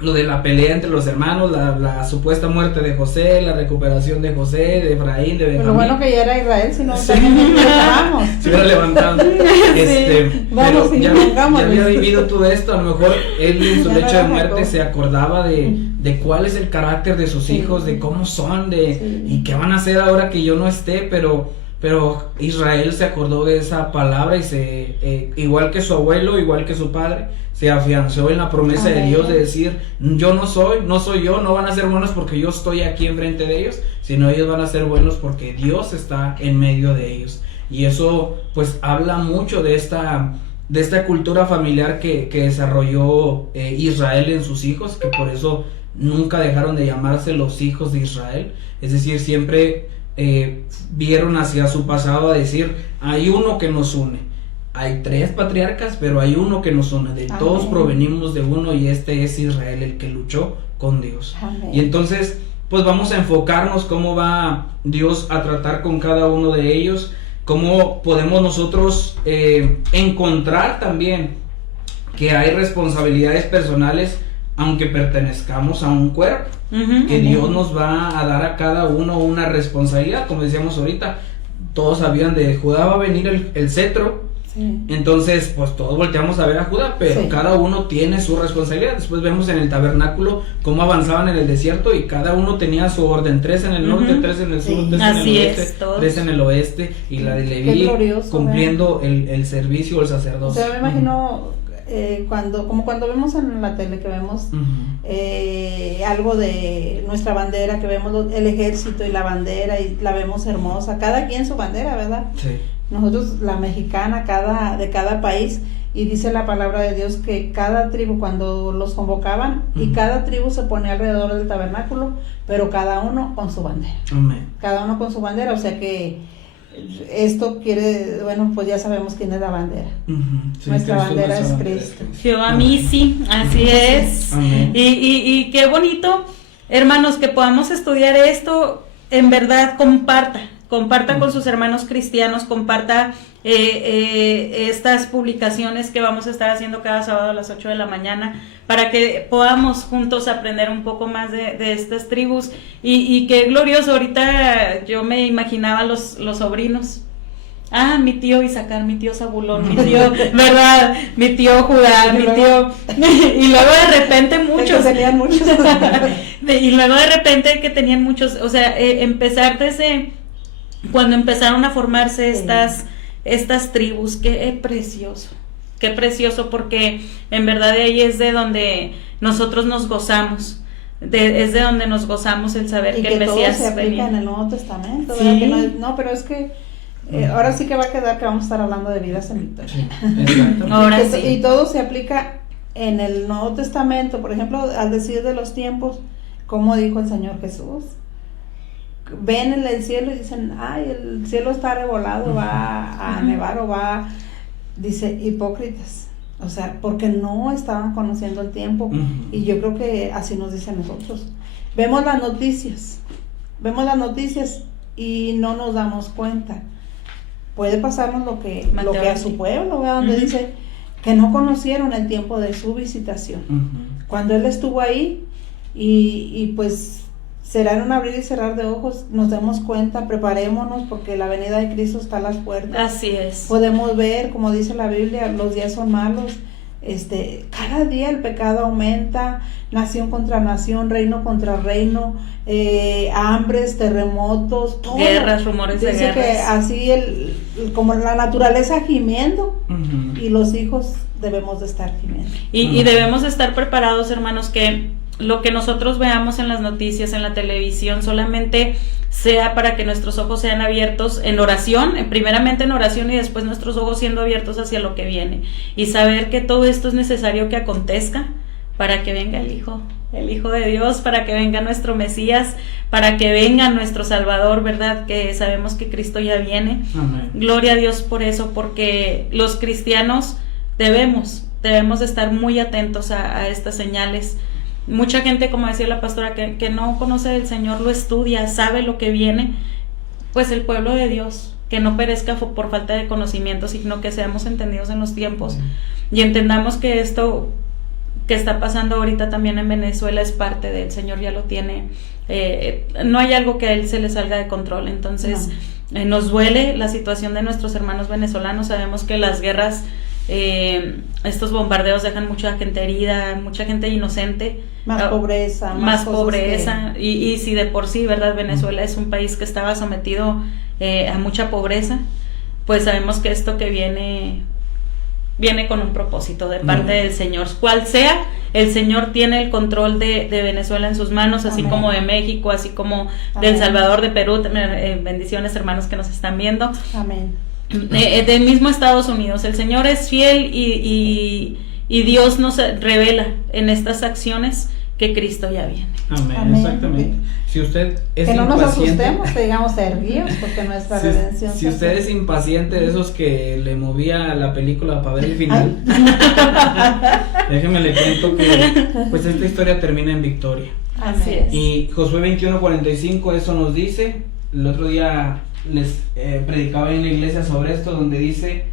lo de la pelea entre los hermanos, la supuesta muerte de José, la recuperación de José, de Efraín, de Benjamín. Pero bueno que ya era Israel, si no también nos levantamos. Se hubiera levantado. Vamos, pero ya había vivido todo esto. A lo mejor él en su lecho de muerte se acordaba de cuál es el carácter de sus hijos, de cómo son, y qué van a hacer ahora que yo no esté, pero Israel se acordó de esa palabra y igual que su abuelo, igual que su padre, se afianzó en la promesa de Dios de decir, yo no soy yo, no van a ser buenos porque yo estoy aquí enfrente de ellos, sino ellos van a ser buenos porque Dios está en medio de ellos. Y eso pues habla mucho de esta cultura familiar que desarrolló Israel en sus hijos, que por eso nunca dejaron de llamarse los hijos de Israel. Es decir, siempre vieron hacia su pasado a decir, hay uno que nos une, hay 3 patriarcas, pero hay uno que nos une. De todos provenimos de uno, y este es Israel, el que luchó con Dios. Amén. Y entonces, pues vamos a enfocarnos cómo va Dios a tratar con cada uno de ellos, cómo podemos nosotros encontrar también que hay responsabilidades personales, aunque pertenezcamos a un cuerpo, que Dios nos va a dar a cada uno una responsabilidad. Como decíamos ahorita, todos sabían de Judá va a venir el cetro. Sí. Entonces, pues todos volteamos a ver a Judá, pero cada uno tiene su responsabilidad. Después vemos en el tabernáculo cómo avanzaban en el desierto, y cada uno tenía su orden: 3 en el norte, 3 en el sur, 3 en el oeste, 3 en el oeste, y la de Leví cumpliendo el servicio, el sacerdocio. O sea, me imagino cuando vemos en la tele, que vemos algo de nuestra bandera, que vemos el ejército y la bandera, y la vemos hermosa, cada quien su bandera, ¿verdad? Sí. Nosotros, la mexicana, de cada país, y dice la palabra de Dios que cada tribu, cuando los convocaban, y cada tribu se ponía alrededor del tabernáculo, pero cada uno con su bandera. Amén. Cada uno con su bandera, o sea que esto quiere, bueno, pues ya sabemos quién es la bandera. Sí, nuestra bandera es Cristo. Jehová Misi, así es. Amén. Y qué bonito, hermanos, que podamos estudiar esto. En verdad, comparta con sus hermanos cristianos, comparta estas publicaciones que vamos a estar haciendo cada sábado a las 8 de la mañana, para que podamos juntos aprender un poco más de estas tribus, y qué glorioso. Ahorita yo me imaginaba los sobrinos. Mi tío Isaacar, mi tío Zabulón, mi tío, ¿verdad? Mi tío Judá, mi tío... Y luego de repente muchos. Tenían muchos. Y luego de repente que tenían muchos, o sea, empezar desde... Cuando empezaron a formarse estas tribus, qué precioso, porque en verdad de ahí es de donde nosotros nos gozamos, es de donde nos gozamos el saber que el Mesías todo se aplica venía. En el Nuevo Testamento, ¿verdad? Que no, pero es que ahora sí que va a quedar que vamos a estar hablando de vidas en victoria. Ahora sí. Y todo se aplica en el Nuevo Testamento. Por ejemplo, al decir de los tiempos, como dijo el Señor Jesús, ven en el cielo y dicen, el cielo está revolado, va a nevar, o dice, hipócritas, o sea, porque no estaban conociendo el tiempo. Y yo creo que así nos dice a nosotros. Vemos las noticias y no nos damos cuenta. Puede pasarnos lo que a su pueblo, ¿verdad? Donde dice que no conocieron el tiempo de su visitación. Cuando Él estuvo ahí, y pues será en un abrir y cerrar de ojos, nos demos cuenta, preparémonos, porque la venida de Cristo está a las puertas. Así es. Podemos ver, como dice la Biblia, los días son malos. Cada día el pecado aumenta, nación contra nación, reino contra reino, hambres, terremotos, todo. Guerras, rumores de guerras. Dice que así como la naturaleza gimiendo, y los hijos debemos de estar gimiendo. Y debemos de estar preparados, hermanos, que lo que nosotros veamos en las noticias, en la televisión, solamente sea para que nuestros ojos sean abiertos en oración, primeramente en oración, y después nuestros ojos siendo abiertos hacia lo que viene, y saber que todo esto es necesario que acontezca para que venga el Hijo de Dios, para que venga nuestro Mesías, para que venga nuestro Salvador, ¿verdad? Que sabemos que Cristo ya viene. Amén. Gloria a Dios por eso, porque los cristianos debemos de estar muy atentos a estas señales. Mucha gente, como decía la pastora, que no conoce del Señor, lo estudia, sabe lo que viene. Pues el pueblo de Dios, que no perezca por falta de conocimiento, sino que seamos entendidos en los tiempos, y entendamos que esto que está pasando ahorita también en Venezuela es parte del Señor, ya lo tiene. No hay algo que a Él se le salga de control. Entonces nos duele la situación de nuestros hermanos venezolanos. Sabemos que las guerras, estos bombardeos dejan mucha gente herida, mucha gente inocente, más pobreza, y si de por sí, ¿verdad? Venezuela es un país que estaba sometido a mucha pobreza, pues sabemos que esto que viene con un propósito de parte del Señor. Cual sea, el Señor tiene el control de Venezuela en sus manos, así Amén. como de México, así como Amén. de El Salvador, de Perú. Bendiciones, hermanos que nos están viendo. Amén. Del mismo Estados Unidos, el Señor es fiel, y Dios nos revela en estas acciones que Cristo ya viene. Amén, Amén. exactamente. Si usted es que no nos impaciente, asustemos, que digamos erguíos, porque nuestra redención. si usted es impaciente de esos que le movía la película para ver el final, déjeme le cuento que pues esta historia termina en victoria. Así es. Y Josué 21:45 eso nos dice. El otro día les predicaba en la iglesia sobre esto, donde dice: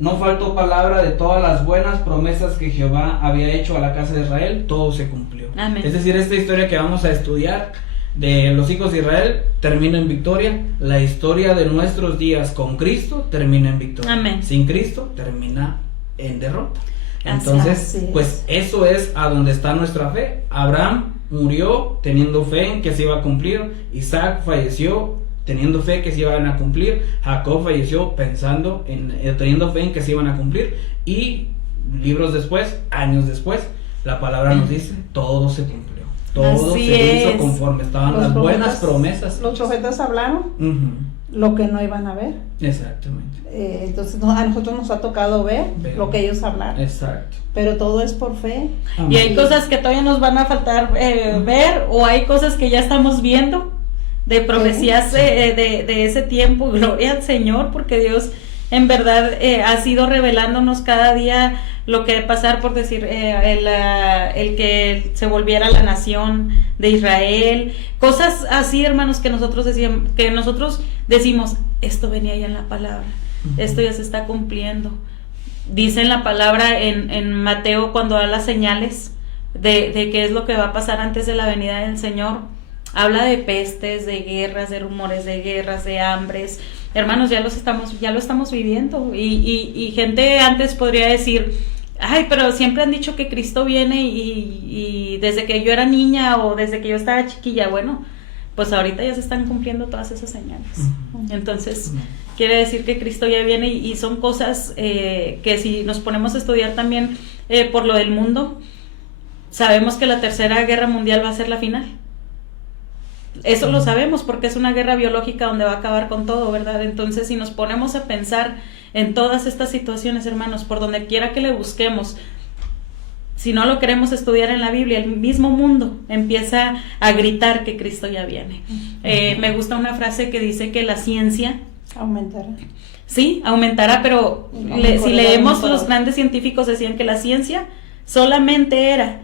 no faltó palabra de todas las buenas promesas que Jehová había hecho a la casa de Israel, todo se cumplió. Amén. Es decir, esta historia que vamos a estudiar de los hijos de Israel termina en victoria. La historia de nuestros días con Cristo termina en victoria. Amén. Sin Cristo termina en derrota. Así Entonces, es. pues eso es a donde está nuestra fe. Abraham murió teniendo fe en que se iba a cumplir. Isaac falleció teniendo fe que se iban a cumplir. Jacob falleció pensando teniendo fe en que se iban a cumplir. Y libros después, años después, la palabra nos dice: todo se cumplió. Todo Así se hizo es. conforme estaban Los las buenas profetas- promesas. Los profetas hablaron Ujú, lo que no iban a ver. exactamente. Entonces a nosotros nos ha tocado ver Ver. lo que ellos hablaron. Exacto. Pero todo es por fe. Y hay Amén. cosas que todavía nos van a faltar ver, o hay cosas que ya estamos viendo de profecías de ese tiempo. Gloria al Señor, porque Dios en verdad ha sido revelándonos cada día lo que va a pasar, por decir, el que se volviera la nación de Israel, cosas así, hermanos, que nosotros decimos, esto venía ya en la palabra, esto ya se está cumpliendo. Dice en la palabra en Mateo, cuando da las señales de qué es lo que va a pasar antes de la venida del Señor, habla de pestes, de guerras, de rumores de guerras, de hambres. Hermanos, ya lo estamos viviendo. Y gente antes podría decir: ay, pero siempre han dicho que Cristo viene y desde que yo era niña o desde que yo estaba chiquilla. Bueno, pues ahorita ya se están cumpliendo todas esas señales. Entonces, quiere decir que Cristo ya viene, y son cosas que si nos ponemos a estudiar también por lo del mundo, sabemos que la Tercera Guerra Mundial va a ser la final. Eso lo sabemos porque es una guerra biológica donde va a acabar con todo, ¿verdad? Entonces, si nos ponemos a pensar en todas estas situaciones, hermanos, por donde quiera que le busquemos, si no lo queremos estudiar en la Biblia, el mismo mundo empieza a gritar que Cristo ya viene. Me gusta una frase que dice que la ciencia Aumentará. sí, aumentará, pero si leemos, los grandes científicos decían que la ciencia solamente era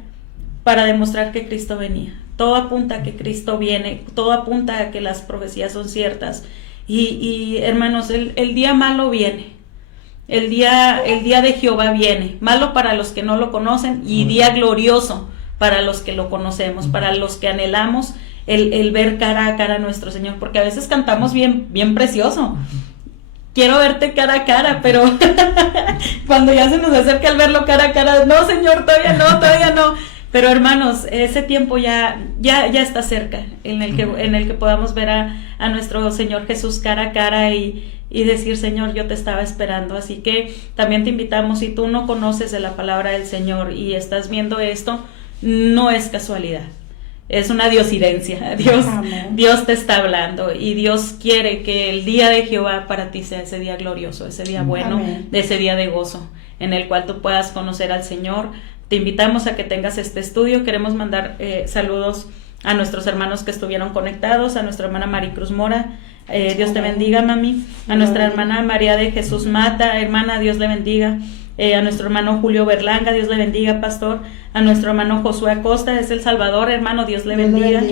para demostrar que Cristo venía. Todo apunta a que Cristo viene, todo apunta a que las profecías son ciertas. Y hermanos, el día malo viene. El día de Jehová viene. Malo para los que no lo conocen, y día glorioso para los que lo conocemos, para los que anhelamos el ver cara a cara a nuestro Señor, porque a veces cantamos bien precioso. Quiero verte cara a cara, pero cuando ya se nos acerca el verlo cara a cara, no, Señor, todavía no. Pero hermanos, ese tiempo ya está cerca, en el que podamos ver a nuestro Señor Jesús cara a cara y decir: Señor, yo te estaba esperando. Así que también te invitamos, si tú no conoces de la palabra del Señor y estás viendo esto, no es casualidad, es una diosidencia. Dios te está hablando, y Dios quiere que el día de Jehová para ti sea ese día glorioso, ese día bueno, Amén. de ese día de gozo, en el cual tú puedas conocer al Señor. Te invitamos a que tengas este estudio. Queremos mandar saludos a nuestros hermanos que estuvieron conectados, a nuestra hermana Maricruz Mora, Dios te bendiga, mami, a nuestra hermana María de Jesús Mata, hermana, Dios le bendiga, a nuestro hermano Julio Berlanga, Dios le bendiga, pastor, a nuestro hermano Josué Acosta, es El Salvador, hermano, Dios le bendiga,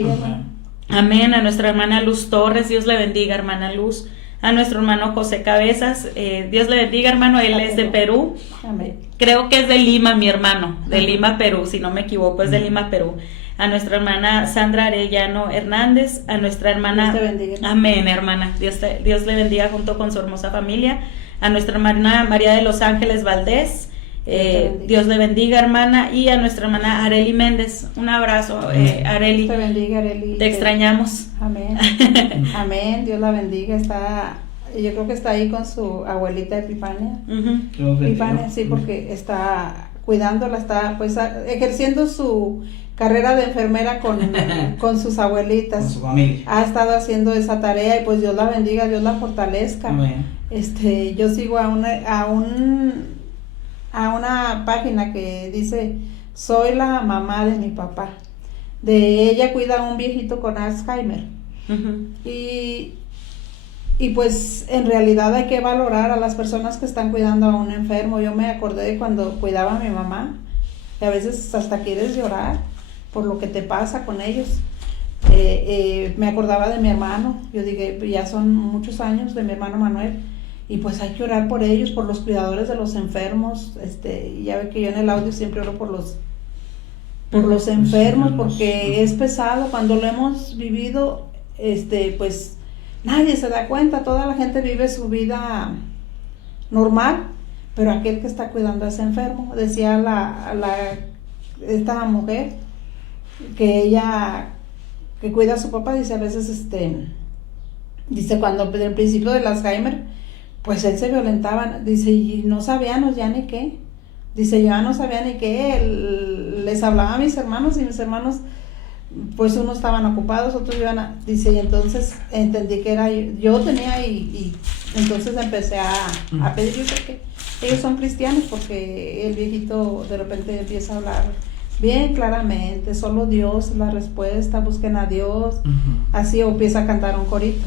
amén, a nuestra hermana Luz Torres, Dios le bendiga, hermana Luz, a nuestro hermano José Cabezas, Dios le bendiga, hermano, él es de Perú. Amén. Creo que es de Lima, mi hermano, de Lima, Perú, si no me equivoco, es de Lima, Perú. A nuestra hermana Sandra Arellano Hernández, a nuestra hermana... Dios te bendiga. Amén, hermana, Dios le bendiga junto con su hermosa familia. A nuestra hermana María de los Ángeles Valdés, Dios le bendiga, hermana. Y a nuestra hermana Areli Méndez, un abrazo, Areli. Dios te bendiga, Areli. Te extrañamos. Amén. Amén, Dios la bendiga. Yo creo que está ahí con su abuelita Epifania. Epifania, sí, porque está cuidándola, está pues ejerciendo su carrera de enfermera con sus abuelitas. Con su familia. Ha estado haciendo esa tarea, y pues Dios la bendiga, Dios la fortalezca. Amén. Yo sigo a una página que dice: soy la mamá de mi papá. de ella cuida a un viejito con Alzheimer. Y pues en realidad hay que valorar a las personas que están cuidando a un enfermo. Yo me acordé de cuando cuidaba a mi mamá, y a veces hasta quieres llorar por lo que te pasa con ellos. Me acordaba de mi hermano, yo dije, ya son muchos años de mi hermano Manuel, y pues hay que orar por ellos, por los cuidadores de los enfermos. Ya ve que yo en el audio siempre oro por los enfermos, porque es pesado cuando lo hemos vivido. Pues nadie se da cuenta, toda la gente vive su vida normal, pero aquel que está cuidando a ese enfermo, decía esta mujer que ella que cuida a su papá, dice a veces dice cuando en el principio del Alzheimer, pues él se violentaba, dice, y no sabíamos ya ni qué, dice, yo ya no sabía ni qué, les hablaba a mis hermanos, y mis hermanos pues unos estaban ocupados, otros iban dice, y entonces entendí que era yo tenía y entonces empecé a pedir, yo sé que ellos son cristianos, porque el viejito de repente empieza a hablar bien claramente, solo Dios es la respuesta, busquen a Dios, así, o empieza a cantar un corito,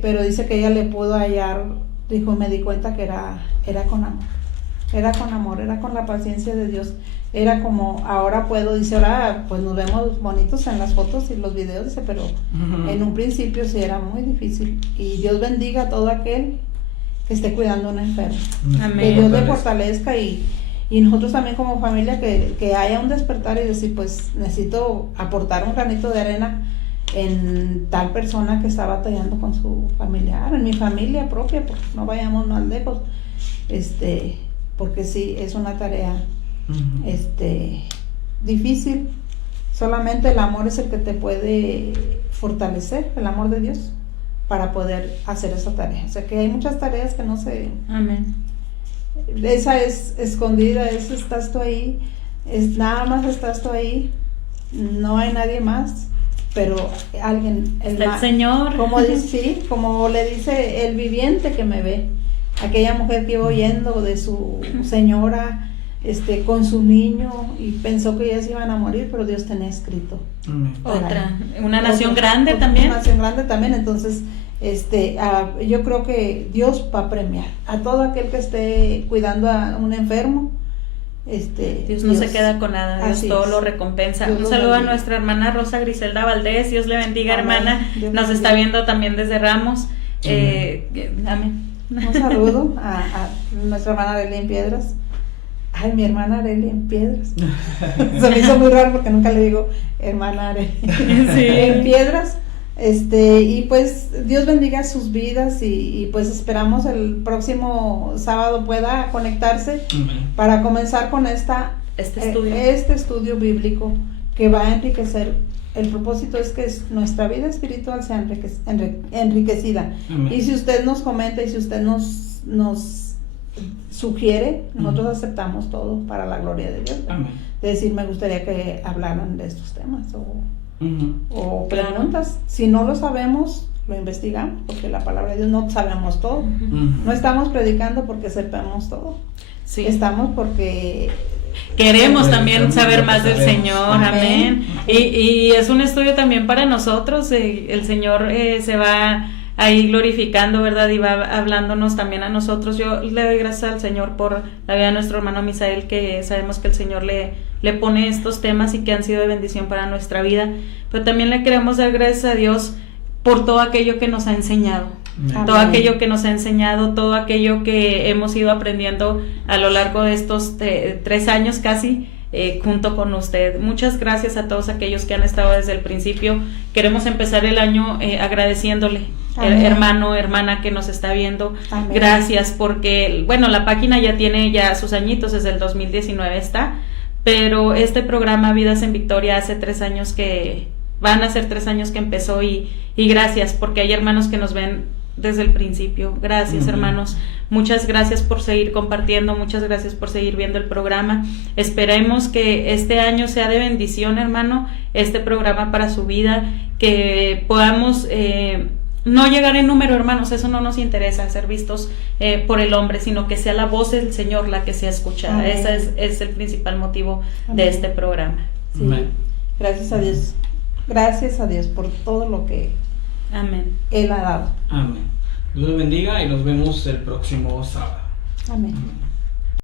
pero dice que ella le pudo hallar, dijo, me di cuenta que era con amor, era con la paciencia de Dios. Era como, ahora puedo, dice, ahora pues nos vemos bonitos en las fotos y los videos, dice, pero en un principio sí era muy difícil. Y Dios bendiga a todo aquel que esté cuidando a un enfermo. Amén. Que Dios le fortalezca y nosotros también como familia que haya un despertar y decir, pues necesito aportar un granito de arena en tal persona que está batallando con su familiar, en mi familia propia, porque no vayamos más lejos, porque sí, es una tarea difícil. Solamente el amor es el que te puede fortalecer, el amor de Dios, para poder hacer esa tarea. O sea que hay muchas tareas que no se... Amén. Esa es escondida, esa estás tú ahí, nada más estás tú ahí, no hay nadie más, pero alguien, el Señor, como dice, sí, como le dice el viviente que me ve, aquella mujer que iba oyendo de su señora con su niño y pensó que ellas iban a morir, pero Dios tenía escrito una nación grande también. Una nación grande también, entonces yo creo que Dios va a premiar a todo aquel que esté cuidando a un enfermo. Dios no se queda con nada, Dios todo lo recompensa. Un saludo a nuestra hermana Rosa Griselda Valdés, Dios le bendiga. Amén. Hermana, Dios nos está viendo también desde Ramos. Amén. Un saludo a nuestra hermana Arely en Piedras. Ay, mi hermana Arely en Piedras. Se me hizo muy raro porque nunca le digo hermana Arely. Sí. En Piedras. Y pues Dios bendiga sus vidas y pues esperamos el próximo sábado pueda conectarse para comenzar con este estudio bíblico que va a enriquecer. El propósito es que nuestra vida espiritual sea enriquecida. Y si usted nos comenta y si usted nos sugiere, nosotros aceptamos todo para la gloria de Dios. De decir, me gustaría que hablaran de estos temas o preguntas. Si no lo sabemos, lo investigamos, porque la palabra de Dios no sabemos todo. No estamos predicando porque sepamos todo. Sí. Estamos porque queremos también saber más del Señor. Amén. Y es un estudio también para nosotros. El Señor se va ahí glorificando, ¿verdad? Y va hablándonos también a nosotros. Yo le doy gracias al Señor por la vida de nuestro hermano Misael, que sabemos que el Señor le pone estos temas y que han sido de bendición para nuestra vida. Pero también le queremos dar gracias a Dios por todo aquello que nos ha enseñado. Amén. Todo aquello que nos ha enseñado, todo aquello que hemos ido aprendiendo a lo largo de estos 3 años casi, junto con usted. Muchas gracias a todos aquellos que han estado desde el principio. Queremos empezar el año agradeciéndole, hermano, hermana que nos está viendo. Amén. Gracias, porque bueno, la página ya tiene sus añitos, desde el 2019 está, pero este programa Vidas en Victoria hace 3 años que van a ser 3 años que empezó y gracias, porque hay hermanos que nos ven desde el principio. Gracias, hermanos, muchas gracias por seguir compartiendo, muchas gracias por seguir viendo el programa. Esperemos que este año sea de bendición, hermano, este programa para su vida, que podamos no llegar en número, hermanos, eso no nos interesa, ser vistos por el hombre, sino que sea la voz del Señor la que sea escuchada. Ese es el principal motivo de este programa. Sí. Gracias a Dios. Gracias a Dios por todo lo que Amén. Él ha dado. Amén. Dios los bendiga y nos vemos el próximo sábado. Amén. Amén.